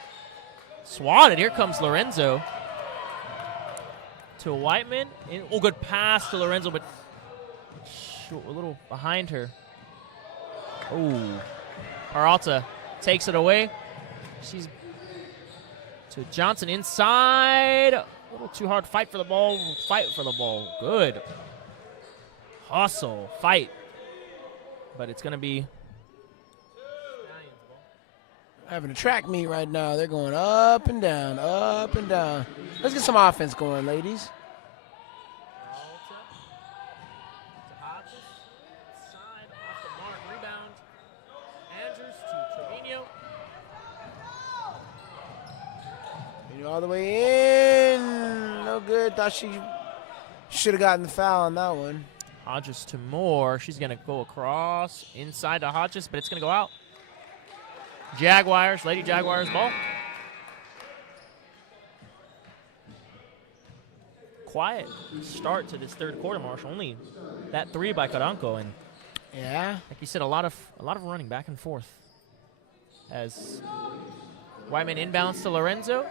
swatted. Here comes Lorenzo. To Whiteman. Oh, good pass to Lorenzo, but a little behind her. Oh, Peralta takes it away. She's to Johnson inside. A little too hard. Fight for the ball. Fight for the ball. Good. Hustle. Fight. But it's going to be having a track meet right now. They're going up and down, up and down. Let's get some offense going, ladies. All the way in. No good. Thought she should have gotten the foul on that one. Hodges to Moore. She's going to go across inside to Hodges, but it's going to go out. Jaguars, Lady Jaguars ball. Quiet start to this third quarter, Marshall. Only that 3 by Caranco, and yeah, like you said, a lot of running back and forth. As Whiteman inbounds to Lorenzo.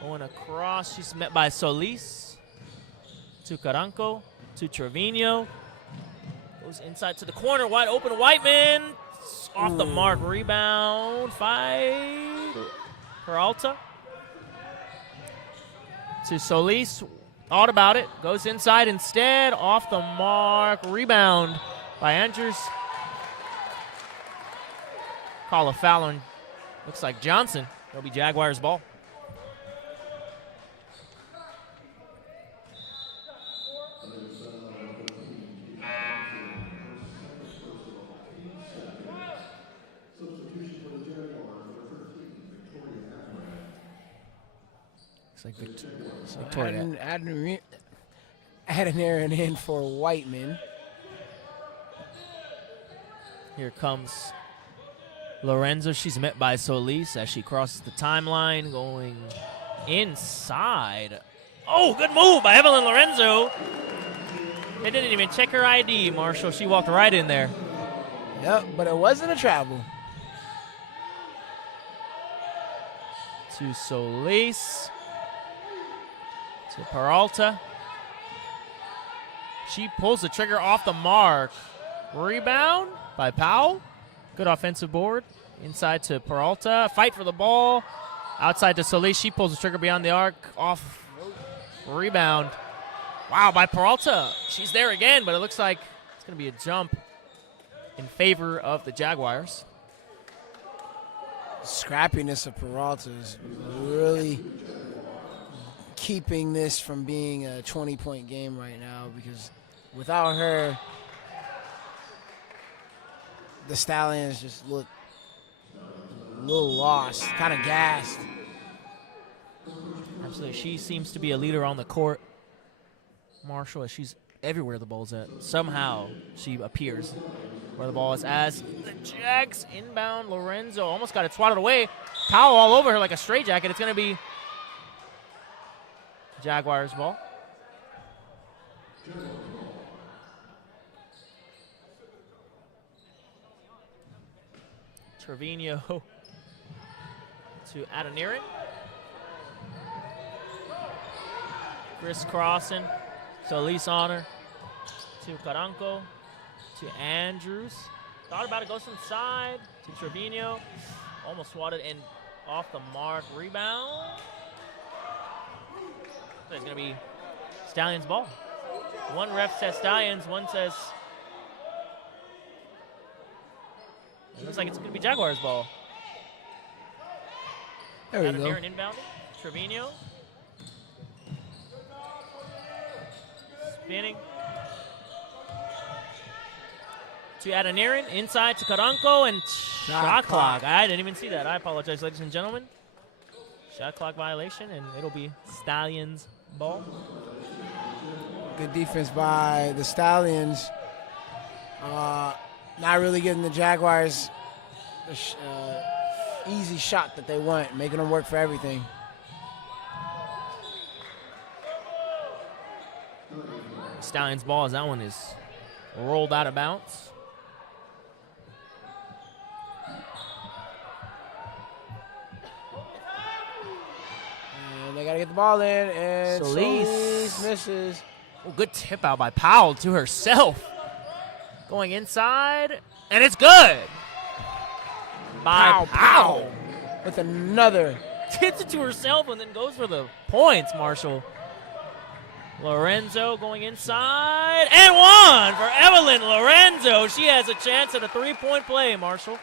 Going across, she's met by Solis. To Caranco, to Trevino. Goes inside to the corner, wide open, Whiteman. Off the mark, rebound, fight. Peralta. To Solis, thought about it. Goes inside instead, off the mark, rebound by Andrews. Call a foul on, looks like Johnson. It'll be Jaguars ball. Looks like So Victoria. adding Aaron in for Whiteman. Here comes Lorenzo. She's met by Solis as she crosses the timeline, going inside. Oh, good move by Evelyn Lorenzo. They didn't even check her ID, Marshall. She walked right in there. Yep, but it wasn't a travel. To Solis. To Peralta. She pulls the trigger off the mark. Rebound by Powell. Good offensive board. Inside to Peralta. Fight for the ball. Outside to Solis. She pulls the trigger beyond the arc. Off. Rebound. Wow, by Peralta. She's there again, but it looks like it's going to be a jump in favor of the Jaguars. Scrappiness of Peralta is really keeping this from being a 20-point game right now, because without her, the Stallions just look a little lost, kind of gassed. Absolutely. She seems to be a leader on the court. Marshall, as she's everywhere the ball's at. Somehow she appears where the ball is as the Jags inbound. Lorenzo almost got it swatted away. Powell all over her like a straitjacket. It's going to be Jaguars ball. Trevino to Adoniran. Crisscrossing. Solis on her. To Caranco. To Andrews. Thought about it, goes inside. To Trevino. Almost swatted and off the mark. Rebound. So it's going to be Stallions ball. One ref says Stallions, one says... It looks like it's going to be Jaguars ball. There we go. Adoniran inbounding. Trevino. Spinning. To Adoniran, inside to Caranco, and shot clock. I didn't even see that. I apologize, ladies and gentlemen. Shot clock violation, and it'll be Stallions ball. Good defense by the Stallions. Not really giving the Jaguars the easy shot that they want, making them work for everything. Stallions ball as that one is rolled out of bounds. And they got to get the ball in, and Solis misses. Oh, good tip out by Powell to herself. Going inside, and it's good. By Powell. With another. Tips it to herself and then goes for the points, Marshall. Lorenzo going inside, and one for Evelyn Lorenzo. She has a chance at a three-point play, Marshall.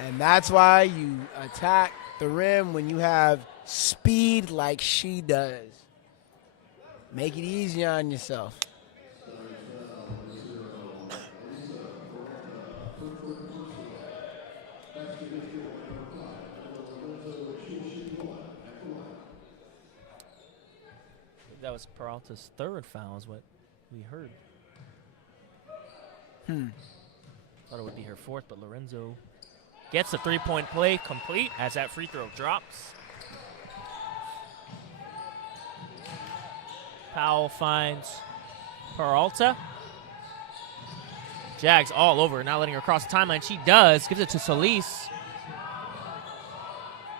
And that's why you attack the rim when you have speed like she does. Make it easy on yourself. That was Peralta's third foul is what we heard. Thought it would be her fourth, but Lorenzo gets the three-point play complete as that free throw drops. Powell finds Peralta. Jags all over, not letting her cross the timeline. She does, gives it to Solis.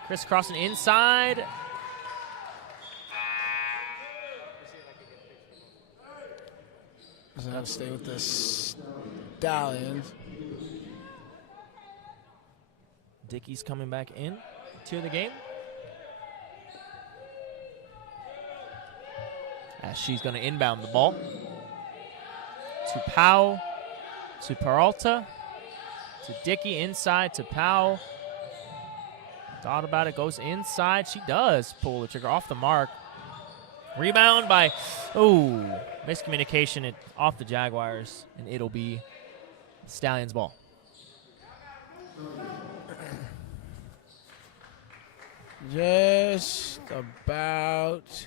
Crisscrossing inside. So I have to stay with the Stallions. Dickey's coming back in to the game. As she's going to inbound the ball. To Powell. To Peralta. To Dickey inside to Powell. Thought about it, goes inside. She does pull the trigger off the mark. Rebound by, miscommunication off the Jaguars, and it'll be Stallions ball. Just about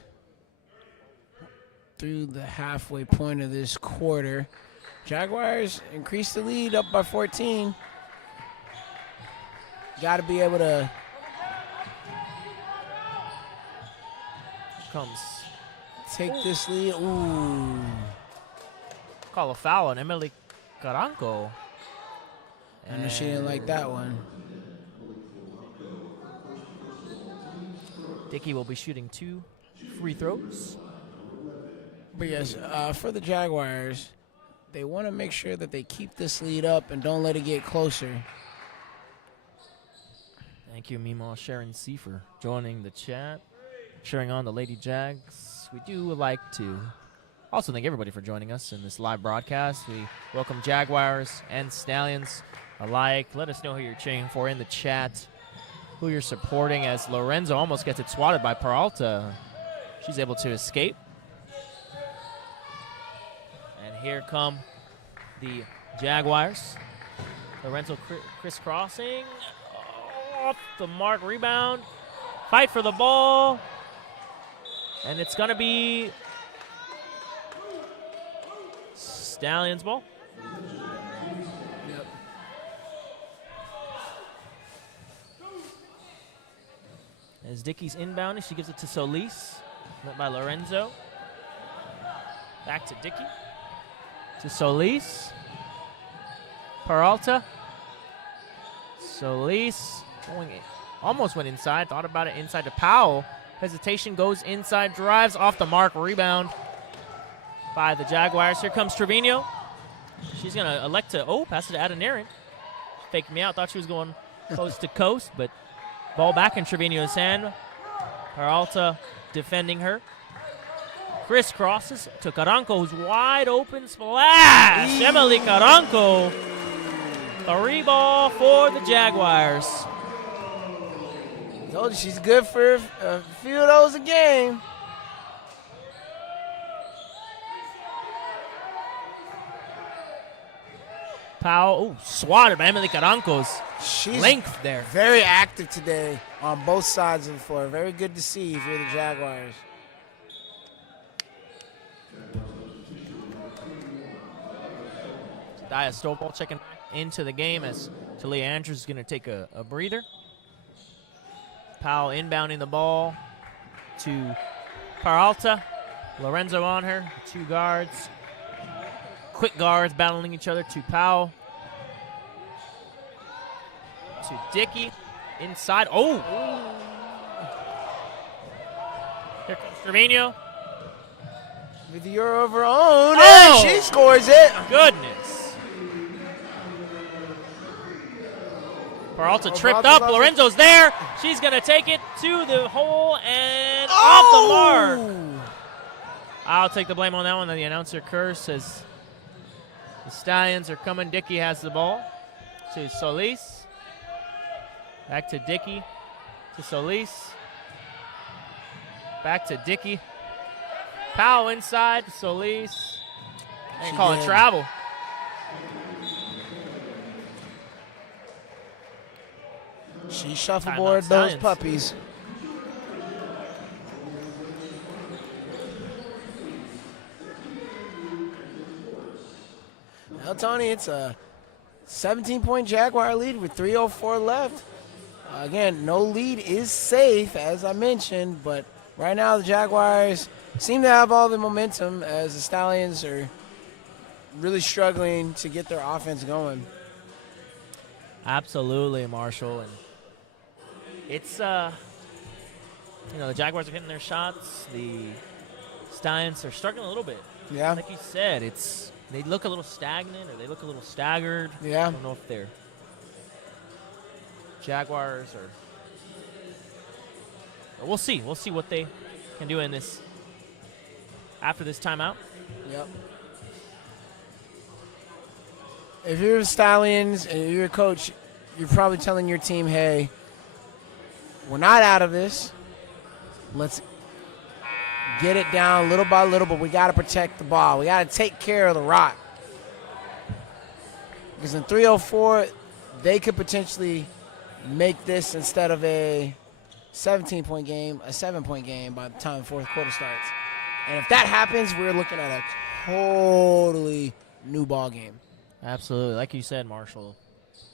through the halfway point of this quarter. Jaguars increase the lead up by 14. Got to be able to. Comes. Take this lead. Ooh. Call a foul on Emily Caranco. I know she didn't like that one. Dickey will be shooting 2 free throws. But yes, for the Jaguars, they want to make sure that they keep this lead up and don't let it get closer. Thank you, Mima Sharon C, for joining the chat, cheering on the Lady Jags. We do like to also thank everybody for joining us in this live broadcast. We welcome Jaguars and Stallions alike. Let us know who you're cheering for in the chat, who you're supporting, as Lorenzo almost gets it swatted by Peralta. She's able to escape. And here come the Jaguars. Lorenzo crisscrossing. Off the mark, rebound. Fight for the ball. And it's going to be Stallions ball. Yep. As Dickey's inbounding, she gives it to Solis. Met by Lorenzo. Back to Dickey. To Solis. Peralta. Solis going in. Almost went inside. Thought about it inside to Powell. Hesitation, goes inside, drives off the mark. Rebound by the Jaguars. Here comes Trevino. She's going to elect to, pass it to Adoniran. Faked me out. Thought she was going coast to coast, but ball back in Trevino's hand. Peralta defending her. Chris crosses to Caranco, who's wide open. Splash! Emily Caranco. 3 ball for the Jaguars. Told you she's good for a few of those a game. Powell, swatted by Emily Caranco's She's length there. very active today on both sides of the floor. Very good to see if you're the Jaguars. Dia Stovall checking into the game as Talia Andrews is going to take a breather. Powell inbounding the ball to Peralta. Lorenzo on her, 2 guards. Quick guards battling each other to Powell. To Dickey. Inside. Here comes Trevino. With the Euro of her own, and she scores it. Goodness. Peralta tripped up. Lorenzo's there. She's going to take it to the hole and off the mark. I'll take the blame on that one. The announcer curse says the Stallions are coming. Dickey has the ball to Solis. Back to Dickey to Solis. Back to Dickey. Powell inside to Solis. And calling travel. She shuffleboard those puppies. Well, Tony, it's a 17-point Jaguar lead with 3:04 left. Again, no lead is safe, as I mentioned, but right now the Jaguars seem to have all the momentum as the Stallions are really struggling to get their offense going. Absolutely, Marshall. And it's, the Jaguars are hitting their shots. The Stallions are struggling a little bit. Yeah. Like you said, they look a little stagnant or they look a little staggered. Yeah. I don't know if they're Jaguars or we'll see. We'll see what they can do in this after this timeout. Yep. If you're the Stallions and you're a coach, you're probably telling your team, hey, we're not out of this. Let's get it down little by little, but we got to protect the ball. We got to take care of the rock. Because in 3:04, they could potentially make this instead of a 17-point game, a 7-point game by the time the fourth quarter starts. And if that happens, we're looking at a totally new ball game. Absolutely. Like you said, Marshall,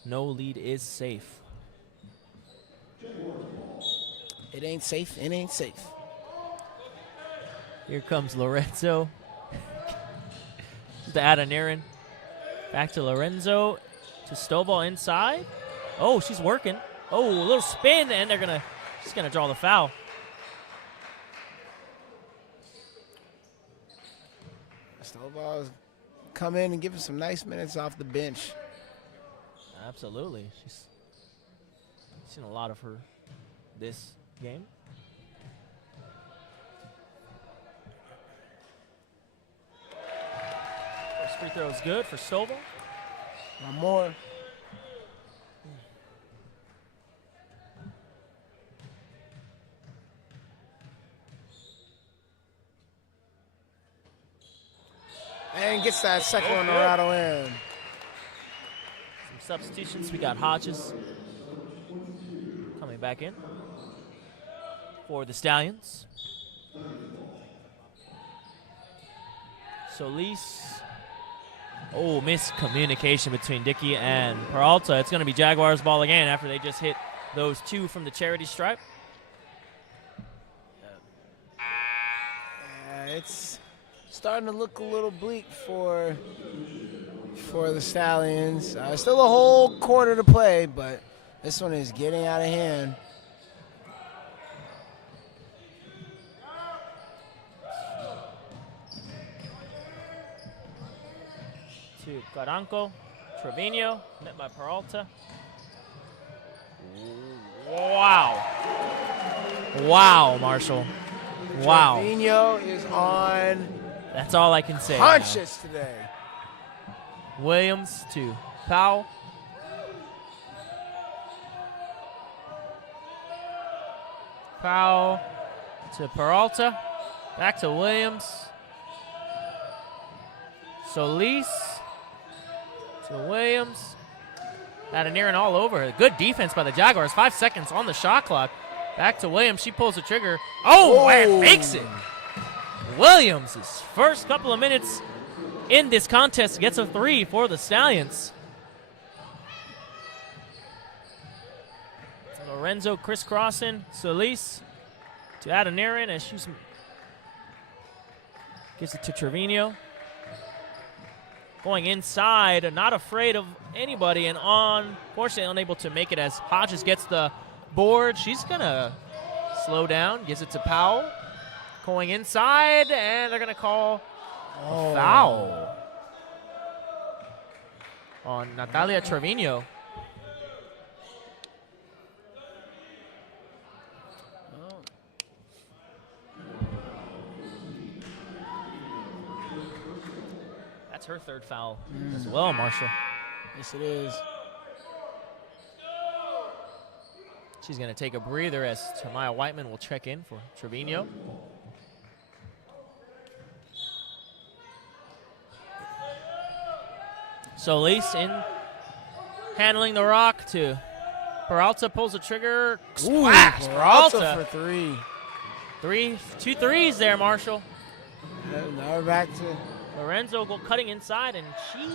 no lead is safe. It ain't safe. It ain't safe. Here comes Lorenzo to Adoniran. Back to Lorenzo to Stovall inside. Oh, she's working. Oh, a little spin, and she's gonna draw the foul. Stovall's come in and give us some nice minutes off the bench. Absolutely. She's seen a lot of her this game. First free throw is good for Stovall. One more. And gets that second one to rattle in. Some substitutions. We got Hodges coming back in for the Stallions. Solis. Oh, miscommunication between Dickey and Peralta. It's going to be Jaguars ball again after they just hit those two from the charity stripe. It's starting to look a little bleak for the Stallions. Still a whole quarter to play, but this one is getting out of hand. To Caranco, Trevino, met by Peralta. Wow. Wow, Marshall. Wow. Trevino is on That's all I can say. conscious today. Williams to Powell. Powell to Peralta. Back to Williams. Solis to Williams. Adoniran all over. Good defense by the Jaguars. 5 seconds on the shot clock. Back to Williams. She pulls the trigger. Oh, and makes it. Williams' first couple of minutes in this contest gets a 3 for the Stallions. Lorenzo crisscrossing. Solis to Adoniran as she gives it to Trevino. Going inside, not afraid of anybody, and unfortunately unable to make it as Hodges gets the board. She's going to slow down, gives it to Powell. Going inside, and they're going to call a foul on Natalia Trevino. That's her third foul as well, Marshall. Yes, it is. She's going to take a breather as Tamaya Whiteman will check in for Trevino. Solis in handling the rock to Peralta, pulls the trigger. Splash! Peralta for three. 2 threes there, Marshall. Now we're back to Lorenzo cutting inside, and she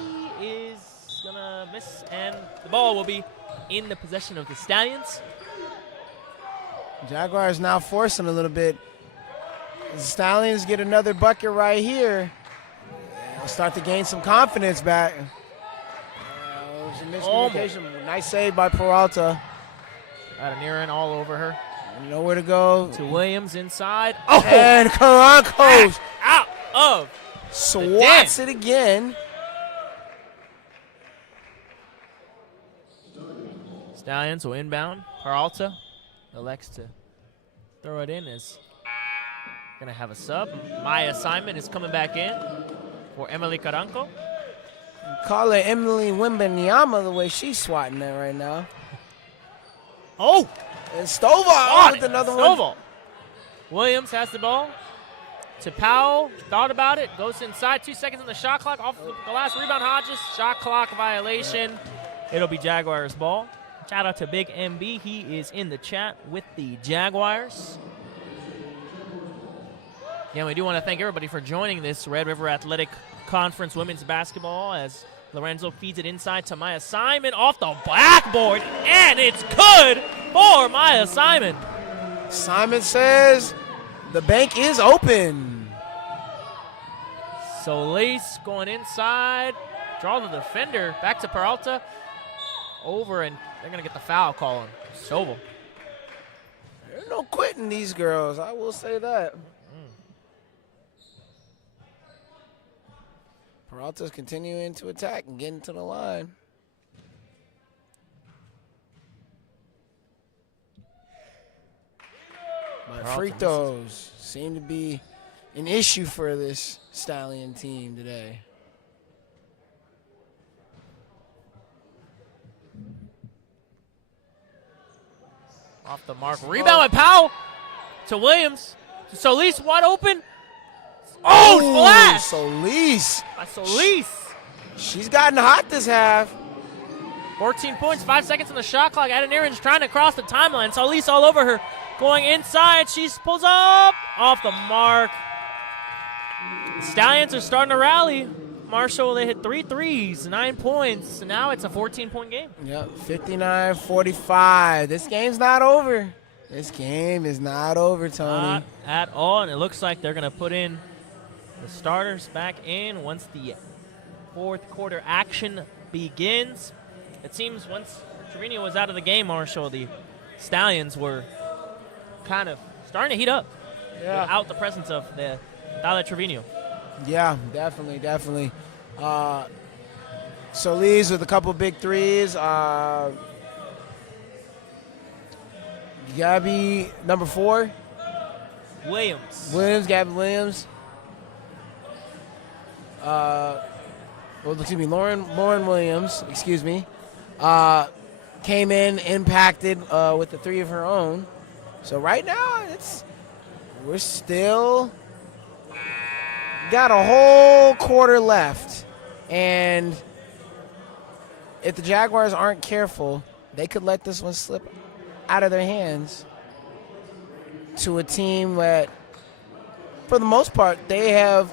is going to miss, and the ball will be in the possession of the Stallions. Jaguars now forcing a little bit. The Stallions get another bucket right here. They'll start to gain some confidence back. It was a miscommunication. Nice save by Peralta. Adoniran all over her. Nowhere to go. To Williams inside. Oh! And Caranco Out of swats it again. Stallions will inbound. Peralta elects to throw it in. Is going to have a sub. Maya Simon is coming back in for Emily Caranco. Call her Emily Wimbenyama the way she's swatting it right now. Oh! And Stovall with another one. Williams has the ball. To Powell. Thought about it. Goes inside. 2 seconds on the shot clock. Off the last rebound, Hodges. Shot clock violation. It'll be Jaguars ball. Shout out to Big MB. He is in the chat with the Jaguars. Yeah, we do want to thank everybody for joining this Red River Athletic Conference women's basketball as Lorenzo feeds it inside to Maya Simon off the backboard, and it's good for Maya Simon. Simon says the bank is open. Solis going inside, draw the defender, back to Peralta, over, and they're going to get the foul call on Sobel. There's no quitting these girls, I will say that. Peralta's continuing to attack and getting to the line. But free throws seem to be an issue for this Stallion team today. Off the mark. Rebound by Powell to Williams. To Solis, wide open. Oh, splash! Solis. Solis. She's gotten hot this half. 14 points, 5 seconds on the shot clock. Adeniran's trying to cross the timeline. Solis all over her. Going inside. She pulls up. Off the mark. Stallions are starting to rally. Marshall, they hit 3 threes, 9 points. And now it's a 14-point game. Yep, 59-45. This game's not over. This game is not over, Tony. Not at all, and it looks like they're going to put in the starters back in once the fourth quarter action begins. It seems once Trevino was out of the game, Marshall, the Stallions were kind of starting to heat up without the presence of the Natalia Trevino. Yeah, definitely. Solis with a couple big threes. Gabby, number 4. Gabby Williams. Lauren Williams, came in, impacted with the 3 of her own. So right now, we're still got a whole quarter left, and if the Jaguars aren't careful, they could let this one slip out of their hands to a team that, for the most part, they have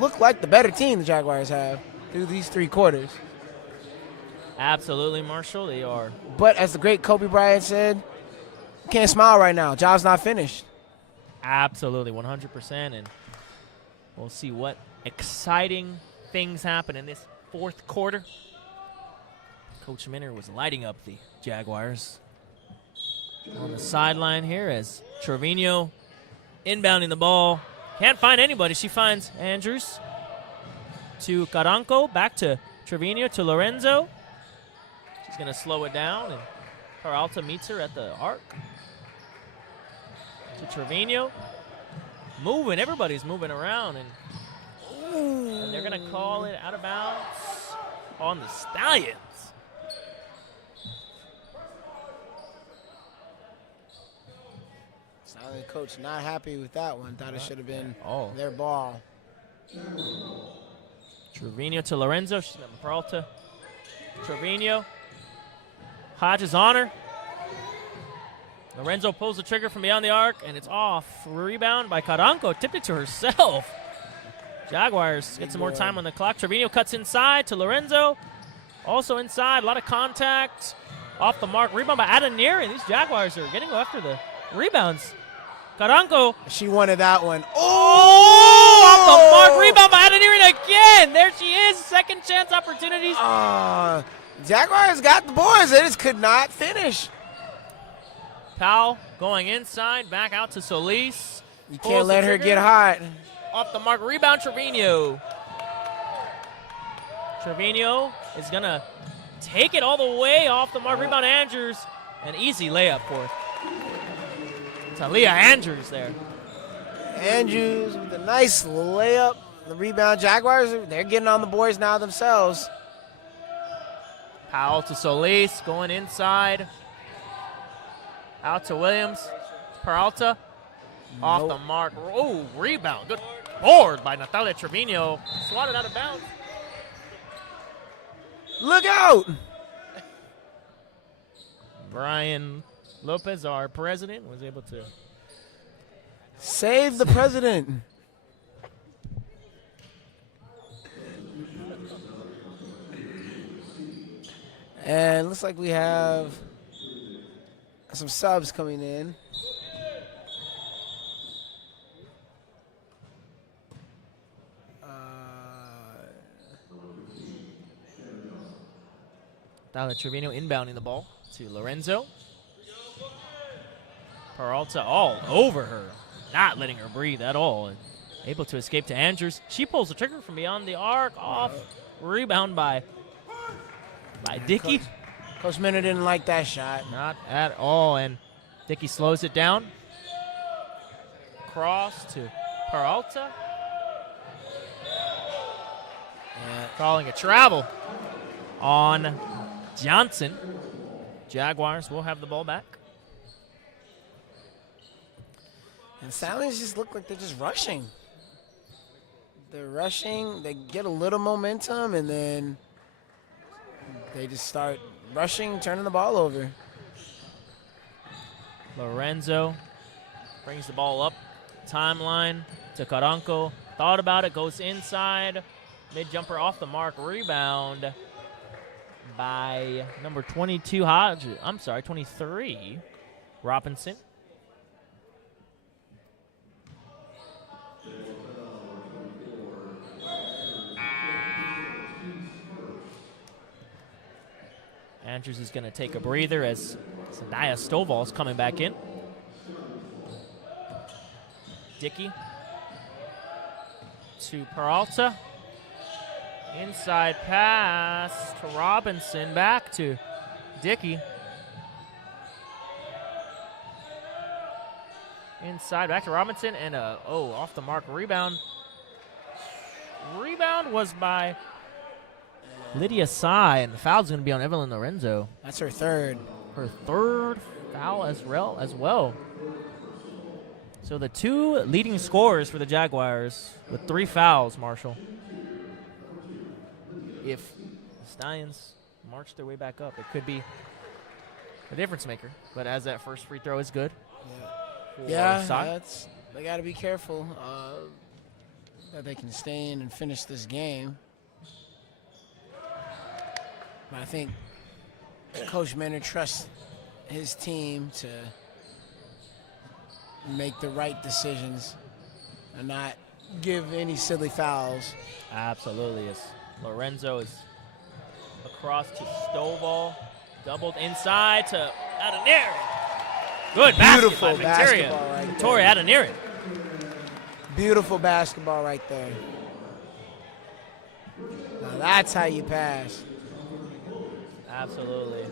looked like the better team the Jaguars have through these 3 quarters. Absolutely, Marshall, they are. But as the great Kobe Bryant said, you can't smile right now. Job's not finished. Absolutely, 100%, and we'll see what exciting things happen in this fourth quarter. Coach Minner was lighting up the Jaguars on the sideline here as Trevino inbounding the ball. Can't find anybody. She finds Andrews to Caranco, back to Trevino, to Lorenzo. She's going to slow it down, and Peralta meets her at the arc. To Trevino. Moving, everybody's moving around, and they're going to call it out of bounds on the Stallions. Stallion coach not happy with that one. Thought it should have been their ball. Trevino to Lorenzo. She's got Peralta. Trevino. Hodges on her. Lorenzo pulls the trigger from beyond the arc, and it's off. Rebound by Caranco. Tipped it to herself. Jaguars get some more time on the clock. Trevino cuts inside to Lorenzo. Also inside. A lot of contact. Off the mark. Rebound by Adeniran. These Jaguars are getting after the rebounds. Caranco. She wanted that one. Oh! Off the mark. Rebound by Adeniran again. There she is. Second chance opportunities. Jaguars got the boards. They just could not finish. Powell going inside, back out to Solis. You can't let her get hot. Off the mark, rebound Trevino. Trevino is going to take it all the way off the mark. Rebound Andrews. An easy layup for Talia Andrews there. Andrews with a nice layup. The rebound. Jaguars, they're getting on the boards now themselves. Powell to Solis, going inside. Out to Williams. Peralta. Off the mark. Oh, rebound. Good board by Natalia Trevino. Swatted out of bounds. Look out! Brian Lopez, our president, was able to save the president. And looks like we have some subs coming in. Tyler Trevino inbounding the ball to Lorenzo. Peralta all over her, not letting her breathe at all. And able to escape to Andrews. She pulls the trigger from beyond the arc, off. Rebound by Dickey. Coach Minner didn't like that shot. Not at all, and Dickey slows it down. Cross to Peralta. And calling a travel on Johnson. Jaguars will have the ball back. And Stallions just look like they're just rushing. They're rushing, they get a little momentum, and then they just start rushing, turning the ball over. Lorenzo brings the ball up. Timeline to Caranco. Thought about it, goes inside. Mid-jumper off the mark. Rebound by number 22, 23, Robinson. Andrews is going to take a breather as Zendaya Stovall is coming back in. Dickey to Peralta. Inside pass to Robinson. Back to Dickey. Inside, back to Robinson, and off the mark rebound. Rebound was by Lydia Sy, and the foul's going to be on Evelyn Lorenzo. That's her third. Her third foul as well. So the two leading scorers for the Jaguars with 3 fouls, Marshall. If the Stallions march their way back up, it could be a difference maker. But as that first free throw is good. Yeah, they got to be careful that they can stay in and finish this game. But I think Coach Minner trusts his team to make the right decisions and not give any silly fouls. Absolutely. As Lorenzo is across to Stovall, doubled inside to Adeniri. Good Beautiful basketball right Victoria Adeniri. Beautiful basketball right there. Now that's how you pass. Absolutely.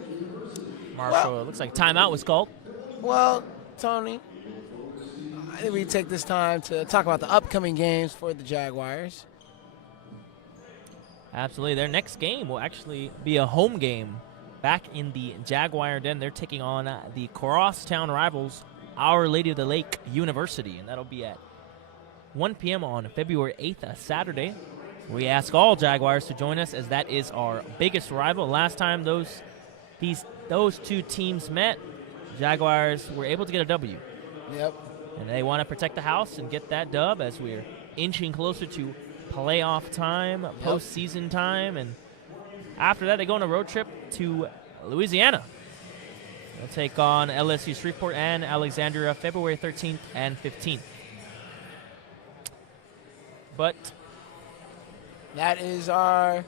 Marshall, it looks like timeout was called. Well, Tony, I think we take this time to talk about the upcoming games for the Jaguars. Absolutely. Their next game will actually be a home game back in the Jaguar Den. They're taking on the crosstown rivals, Our Lady of the Lake University, and that'll be at 1 p.m. on February 8th, a Saturday. We ask all Jaguars to join us as that is our biggest rival. Last time those two teams met, Jaguars were able to get a W. Yep. And they want to protect the house and get that dub as we're inching closer to playoff time, postseason time, and after that they go on a road trip to Louisiana. They'll take on LSU Shreveport and Alexandria February 13th and 15th. But that is our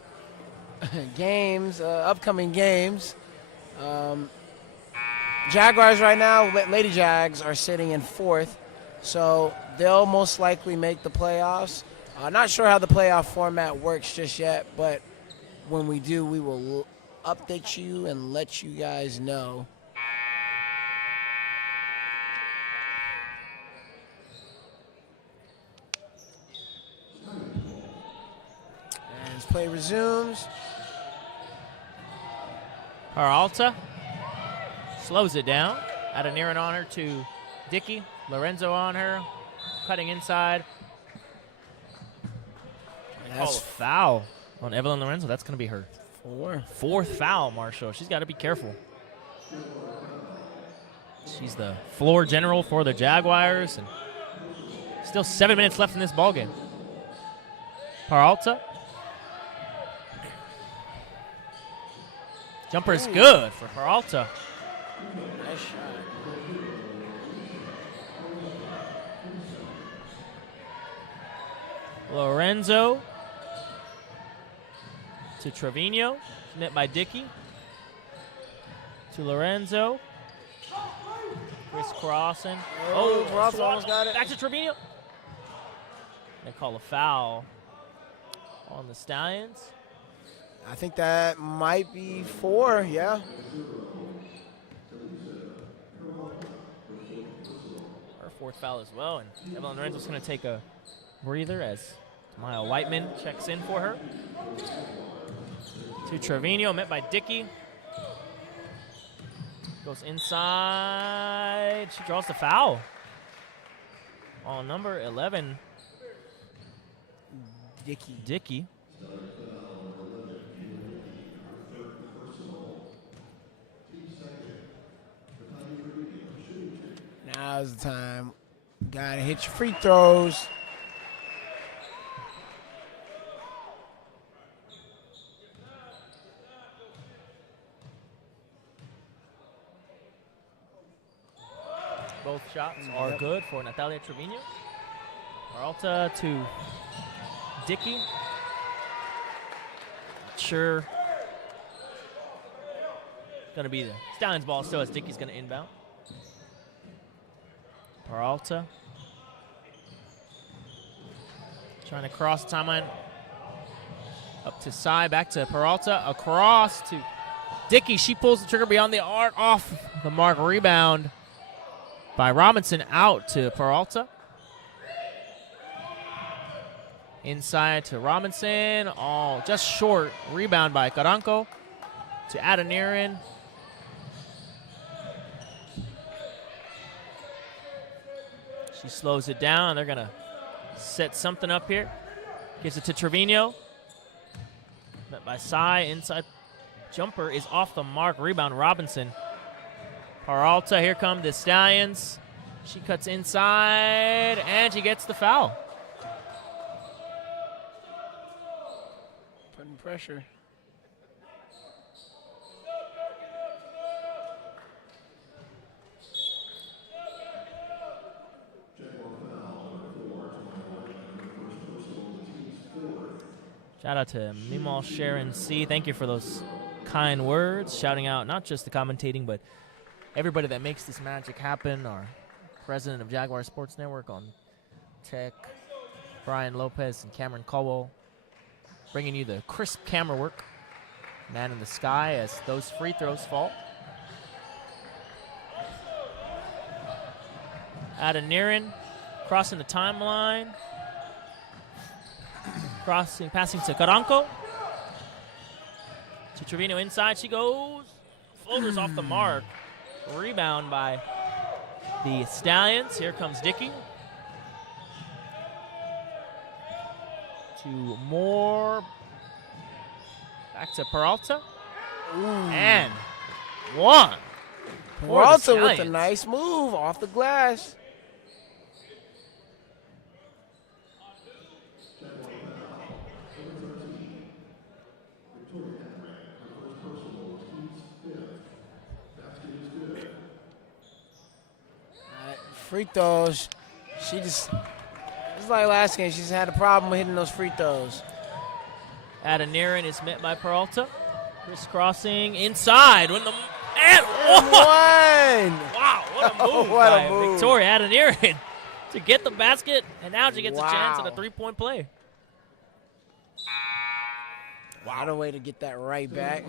games, upcoming games. Jaguars right now, Lady Jags are sitting in 4th, so they'll most likely make the playoffs. Not sure how the playoff format works just yet, but when we do, we will update you and let you guys know. As play resumes. Peralta slows it down. Adeniri on her to Dickey. Lorenzo on her. Cutting inside. That's a foul on Evelyn Lorenzo. That's going to be her 4th foul, Marshall. She's got to be careful. She's the floor general for the Jaguars, and still 7 minutes left in this ballgame. Peralta. Jumper is good for Peralta. Nice shot. Lorenzo to Trevino. Net by Dickey. To Lorenzo. Crisscrossing. Oh, Peralta almost got it. Back to Trevino. They call a foul on the Stallions. I think that might be 4, yeah. Her 4th foul as well, and Evelyn Lorenzo's going to take a breather as Maya Whiteman checks in for her. To Trevino, met by Dickey. Goes inside. She draws the foul on number 11, Dickey. Now's the time. Gotta hit your free throws. Both shots are good for Natalia Trevino. Peralta to Dickey. Not sure. Gonna be the Stallions ball still as Dickey's gonna inbound. Peralta. Trying to cross the timeline. Up to Sai, back to Peralta. Across to Dickey. She pulls the trigger beyond the arc, off the mark. Rebound by Robinson, out to Peralta. Inside to Robinson. All just short. Rebound by Caranco to Adoniran. She slows it down. They're going to set something up here. Gives it to Trevino. Met by Sai. Inside jumper is off the mark. Rebound Robinson. Peralta, here come the Stallions. She cuts inside, and she gets the foul. Putting pressure. Shout out to Mimal Sharon C. Thank you for those kind words. Shouting out not just the commentating, but everybody that makes this magic happen. Our president of Jaguar Sports Network on tech, Brian Lopez and Cameron Caldwell, bringing you the crisp camera work. Man in the sky as those free throws fall. Adoniran crossing the timeline. Passing to Caranco. To Trevino inside. She goes. Floaters off the mark. Rebound by the Stallions. Here comes Dickey. To Moore. Back to Peralta. Ooh. And one. Peralta with a nice move off the glass. Free throws. She just, it's like last game, she's had a problem with hitting those free throws. Adoniran is met by Peralta. Crisscrossing inside. When the and one. Wow, what a move What by a move. Victoria Adoniran to get the basket, and now she gets a chance at a Wow. three-point play. What a way to get that right back.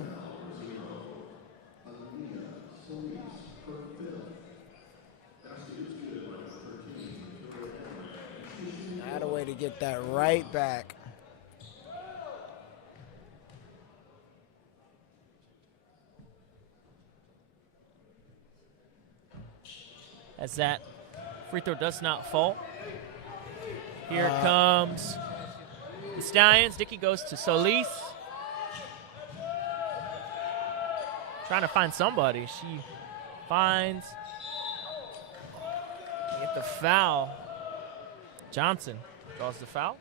What a way to get that right back. As that free throw does not fall. Here comes the Stallions. Dickey goes to Solis. trying to find somebody. She finds, get the foul. Johnson draws the foul.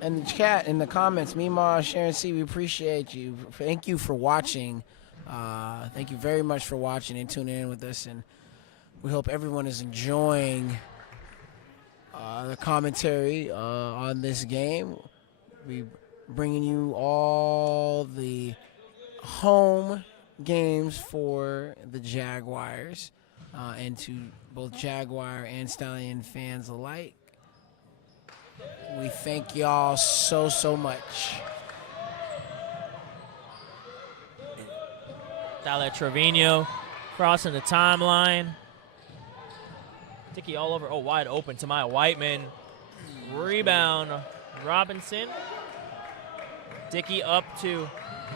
And the chat, in the comments, Mima, Sharon C., we appreciate you. Thank you for watching. Thank you very much for watching and tuning in with us. And we hope everyone is enjoying the commentary on this game. We bringing you all the home games for the Jaguars and to both Jaguar and Stallion fans alike. We thank y'all so much. Tyler Trevino crossing the timeline. Dickey all over. Oh, wide open. Tamaya Whiteman. Rebound. Robinson. Dickey up to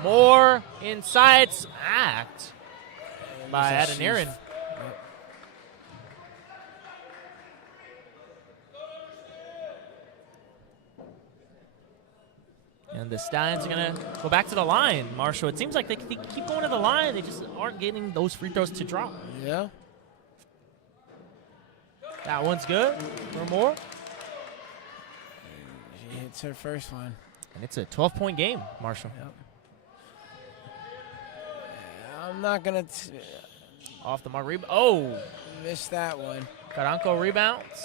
Moore. Inside. Act by Adoniran. And the Stallions are going to go back to the line, Marshall. It seems like they keep going to the line. They just aren't getting those free throws to drop. Yeah. That one's good for Moore. She hits her first one. And it's a 12-point game, Marshall. Yep. Yeah, I'm not going to... Off the mark. Oh! Missed that one. Caranco rebounds.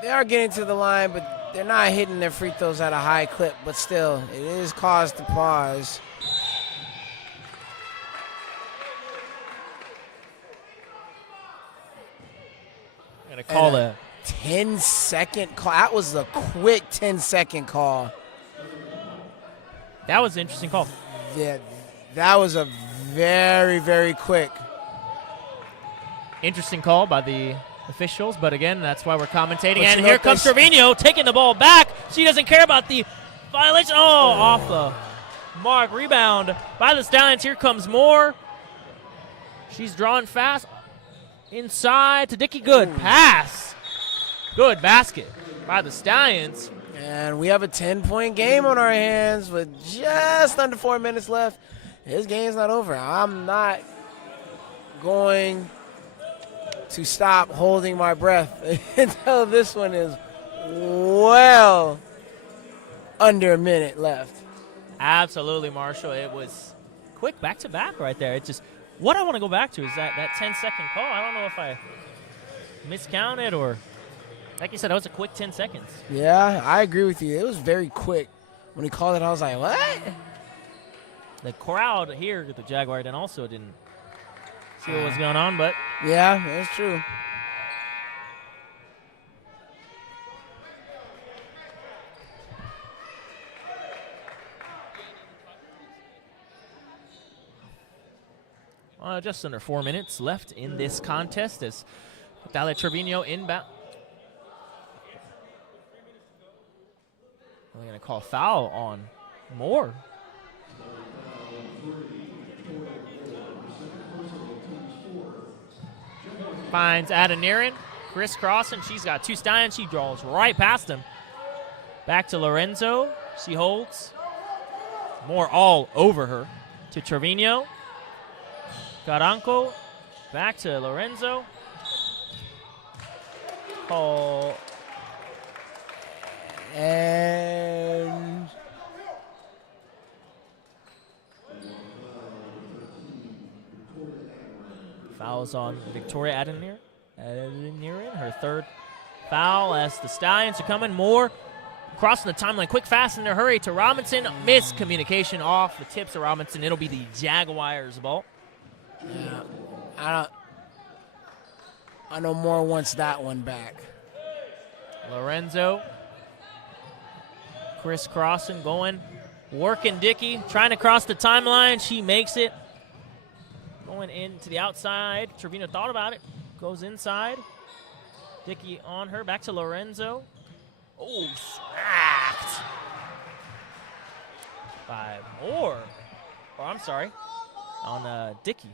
They are getting to the line, but they're not hitting their free throws at a high clip. But still, it is cause to pause. I'm going to call a 10-second call. That was a quick 10-second call. That was an interesting call. Yeah, that was a very quick. Interesting call by the officials, but again, that's why we're commentating. But and here comes Trevino taking the ball back. She doesn't care about the violation. Oh, off the mark. Rebound by the Stallions. Here comes Moore. She's drawn fast. Inside to Dickey. Good pass. Good basket by the Stallions. And we have a 10-point game on our hands with just under 4 minutes left. This game's not over. I'm not going to stop holding my breath until this one is well under a minute left. Absolutely, Marshall. It was quick back-to-back right there. It's just what I want to go back to is that 10-second call. I don't know if I miscounted or, like you said, that was a quick 10 seconds. Yeah, I agree with you. It was very quick. When he called it, I was like, what? The crowd here at the Jaguar Den also didn't see what was going on, but yeah, that's true. Just under 4 minutes left in this contest as Tyler Trevino inbound. We're going to call foul on Moore. Finds Adoniran, crisscrossing. She's got two Stallions. She draws right past him. Back to Lorenzo. She holds. Moore all over her to Trevino. Caranco back to Lorenzo. Call. And fouls on Victoria Adoniran, her third foul as the Stallions are coming. Moore crossing the timeline, quick, fast, in a hurry to Robinson. Miscommunication off the tips of Robinson. It'll be the Jaguars' ball. Yeah, I know Moore wants that one back. Lorenzo crisscrossing, going, working Dickey, trying to cross the timeline. She makes it. Going into the outside. Trevino thought about it. Goes inside. Dickey on her. Back to Lorenzo. Oh, smacked by Moore. Or I'm sorry, on Dickey.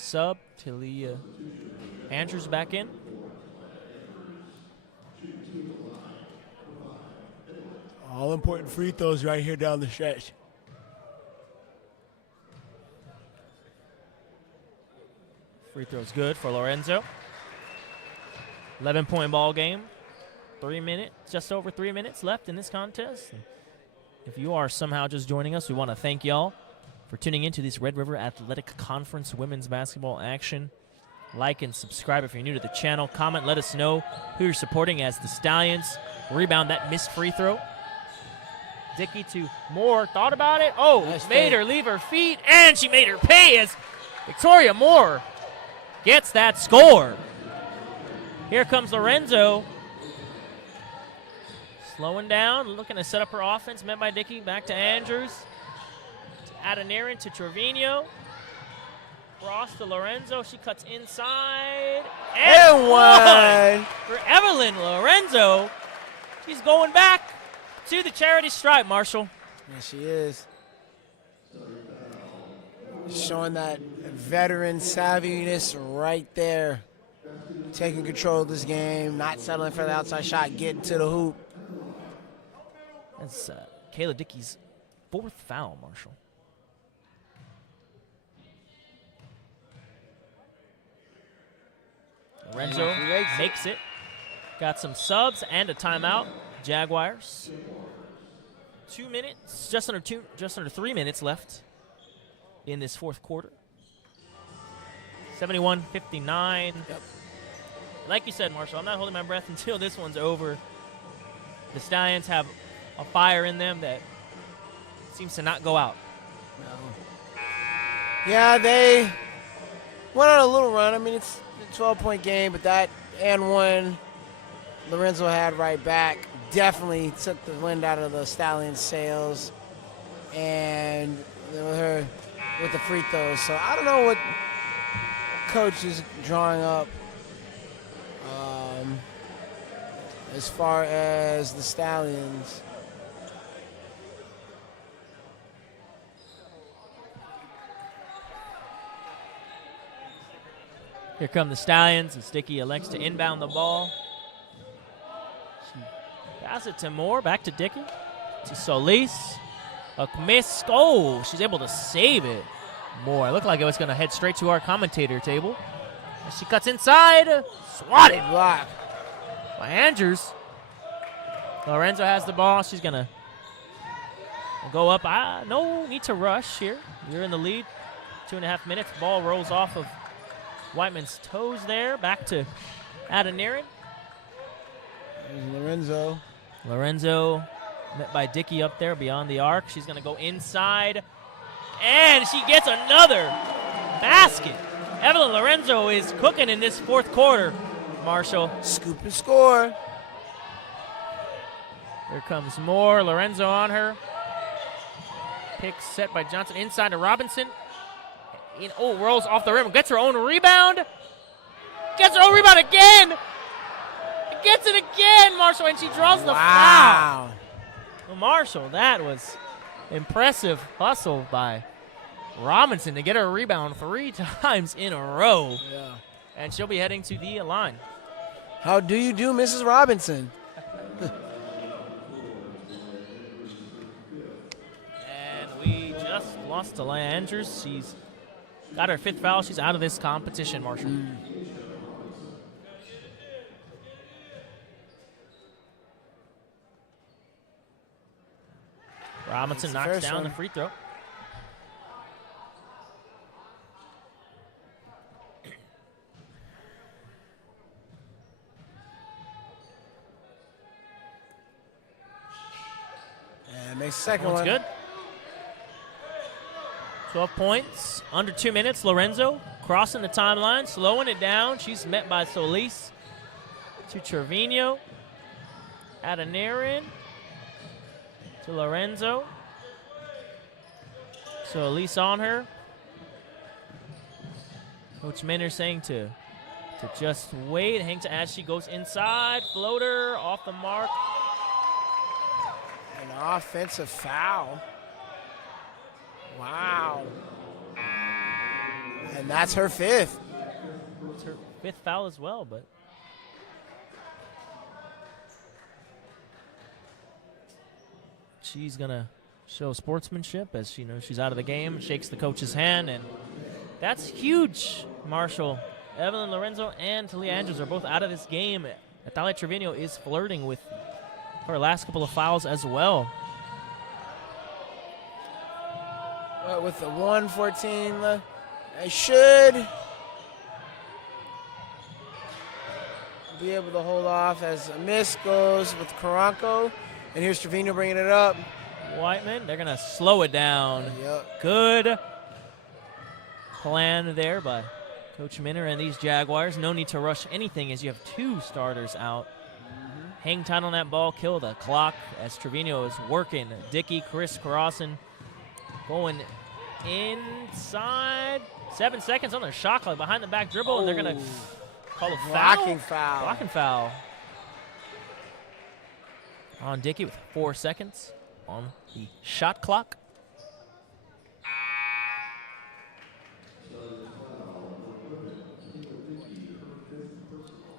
sub. Talia Andrews back in. All important free throws right here down the stretch. Free throw's good for Lorenzo. 11-point ball game. 3 minutes, just over 3 minutes left in this contest. If you are somehow just joining us, we want to thank y'all for tuning into this Red River Athletic Conference women's basketball action. Like and subscribe if you're new to the channel. Comment, let us know who you're supporting as the Stallions rebound that missed free throw. Dickey to Moore, thought about it. Oh, nice made her leave her feet, and she made her pay as Victoria Moore gets that score. Here comes Lorenzo. Slowing down, looking to set up her offense. Met by Dickey, back to Andrews. To Adeniran, to Trevino. Cross to Lorenzo. She cuts inside. And one for Evelyn Lorenzo. She's going back to the charity stripe, Marshall. Yes, she is. Showing that veteran savviness right there. Taking control of this game, not settling for the outside shot, getting to the hoop. That's Kayla Dickey's 4th foul, Marshall. Lorenzo makes it. Got some subs and a timeout. Jaguars. 2 minutes, just under 3 minutes left in this 4th quarter. 71-59. Yep. Like you said, Marshall, I'm not holding my breath until this one's over. The Stallions have a fire in them that seems to not go out. No. Yeah, they went on a little run. I mean, it's a 12-point game, but that and one Lorenzo had right back definitely took the wind out of the Stallions' sails, and with the free throws. So I don't know what coach is drawing up as far as the Stallions. Here come the Stallions as Dickey elects to inbound the ball. She pass it to Moore, back to Dickey, to Solis. A miss. Oh, she's able to save it. Moore, it looked like it was going to head straight to our commentator table. As she cuts inside. Swatted block by Andrews. Lorenzo has the ball. She's going to go up. No need to rush here. You're in the lead. 2.5 minutes. Ball rolls off of Whiteman's toes there. Back to Adeniran. Lorenzo. Lorenzo met by Dickey up there beyond the arc. She's going to go inside. And she gets another basket. Evelyn Lorenzo is cooking in this 4th quarter, Marshall. Scoop and score. Here comes Moore. Lorenzo on her. Pick set by Johnson inside to Robinson. Rolls off the rim. Gets her own rebound. Gets her own rebound again. Gets it again, Marshall, and she draws the foul. Well, Marshall, that was impressive hustle by Robinson to get her a rebound 3 times in a row. Yeah. And she'll be heading to the line. How do you do, Mrs. Robinson? And we just lost to Leia Andrews. She's got her 5th foul. She's out of this competition, Marshall. Robinson knocks down the free throw. And makes the second One's one. good. 12 points, under 2 minutes. Lorenzo crossing the timeline, slowing it down. She's met by Solis to Trevino. Adeniran to Lorenzo. Solis on her. Coach Minner saying to just wait. Hangs as she goes inside. Floater off the mark. An offensive foul. Wow. And that's her 5th. It's her 5th foul as well, but she's going to show sportsmanship as she knows she's out of the game, shakes the coach's hand, and that's huge, Marshall. Evelyn Lorenzo and Talia Andrews are both out of this game. Natalia Trevino is flirting with her last couple of fouls as well. With the 1:14 left, I should be able to hold off as a miss goes with Karanko. And here's Trevino bringing it up. Whiteman, they're going to slow it down. Yep. Good plan there by Coach Minner and these Jaguars. No need to rush anything as you have 2 starters out. Hang tight on that ball, kill the clock as Trevino is working. Dickey, crisscrossing, going inside. 7 seconds on their shot clock, behind the back dribble, and they're going to call a foul. Blocking foul. On Dickey with 4 seconds on the shot clock.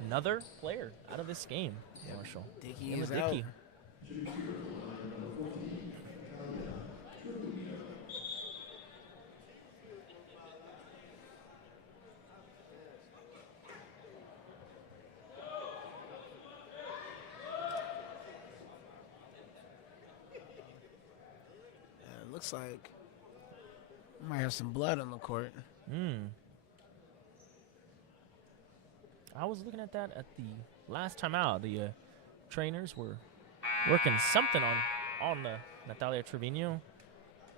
Another player out of this game, Marshall. Dickey is out. Looks like we might have some blood on the court. I was looking at that at the last time out. The trainers were working something on the Natalia Trevino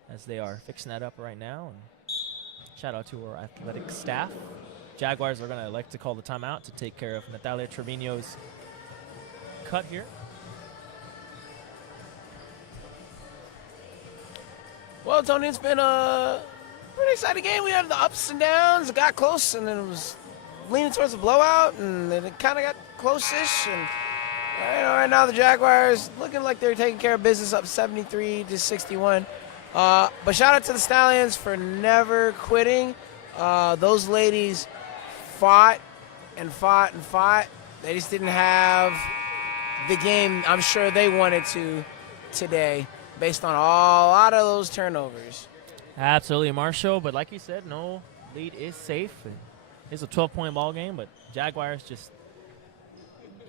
as they are fixing that up right now. And shout out to our athletic staff. Jaguars are going to elect to call the timeout to take care of Natalia Trevino's cut here. Well, Tony, it's been a pretty exciting game. We had the ups and downs. It got close, and then it was leaning towards a blowout, and then it kind of got close-ish. And right now the Jaguars looking like they're taking care of business, up 73-61. But shout out to the Stallions for never quitting. Those ladies fought and fought and fought. They just didn't have the game I'm sure they wanted to today, based on a lot of those turnovers. Absolutely, Marshall. But like you said, no lead is safe. It's a 12-point ball game, but Jaguars just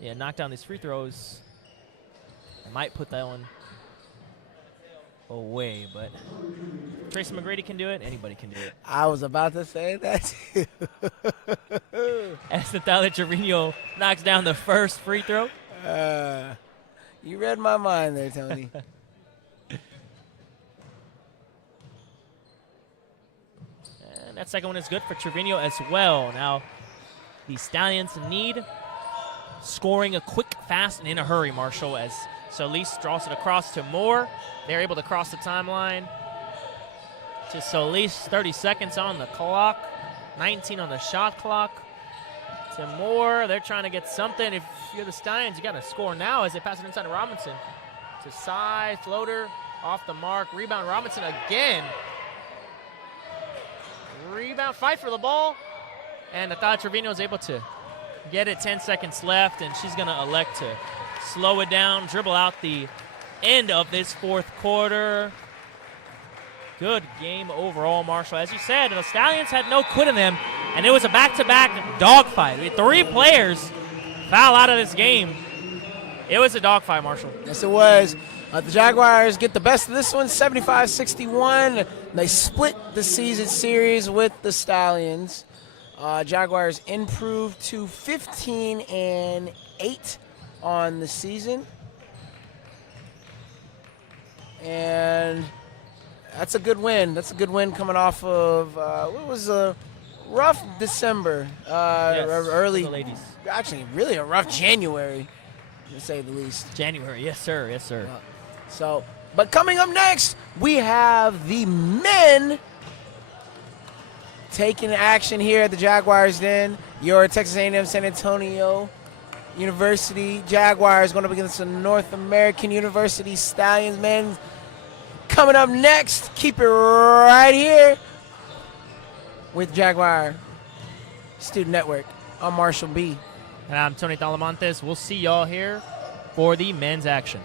knock down these free throws. Might put that one away, but Tracy McGrady can do it. Anybody can do it. I was about to say that too. As Natalia Trevino knocks down the first free throw. You read my mind there, Tony. And that second one is good for Trevino as well. Now, the Stallions need scoring a quick, fast, and in a hurry, Marshall, as Solis draws it across to Moore. They're able to cross the timeline to Solis. 30 seconds on the clock, 19 on the shot clock. To Moore, they're trying to get something. If you're the Stallions, you got to score now as they pass it inside to Robinson. To side, floater, off the mark. Rebound, Robinson again. Rebound, fight for the ball. And Natalia Trevino is able to get it. 10 seconds left, and she's going to elect to slow it down, dribble out the end of this fourth quarter. Good game overall, Marshall. As you said, the Stallions had no quit in them, and it was a back-to-back dogfight. We had 3 players foul out of this game. It was a dogfight, Marshall. Yes, it was. The Jaguars get the best of this one, 75-61. They split the season series with the Stallions. Jaguars improved to 15-8 on the season. And that's a good win. That's a good win coming off of what was a rough December. Yes, early, ladies. Actually, really a rough January, to say the least. January, yes, sir, yes, sir. But coming up next, we have the men taking action here at the Jaguars Den. Your Texas A&M San Antonio University Jaguars going up against the North American University Stallions. Men, coming up next, keep it right here. with Jaguar Student Network. I'm Marshall B. And I'm Tony Talamontes. We'll see y'all here for the men's action.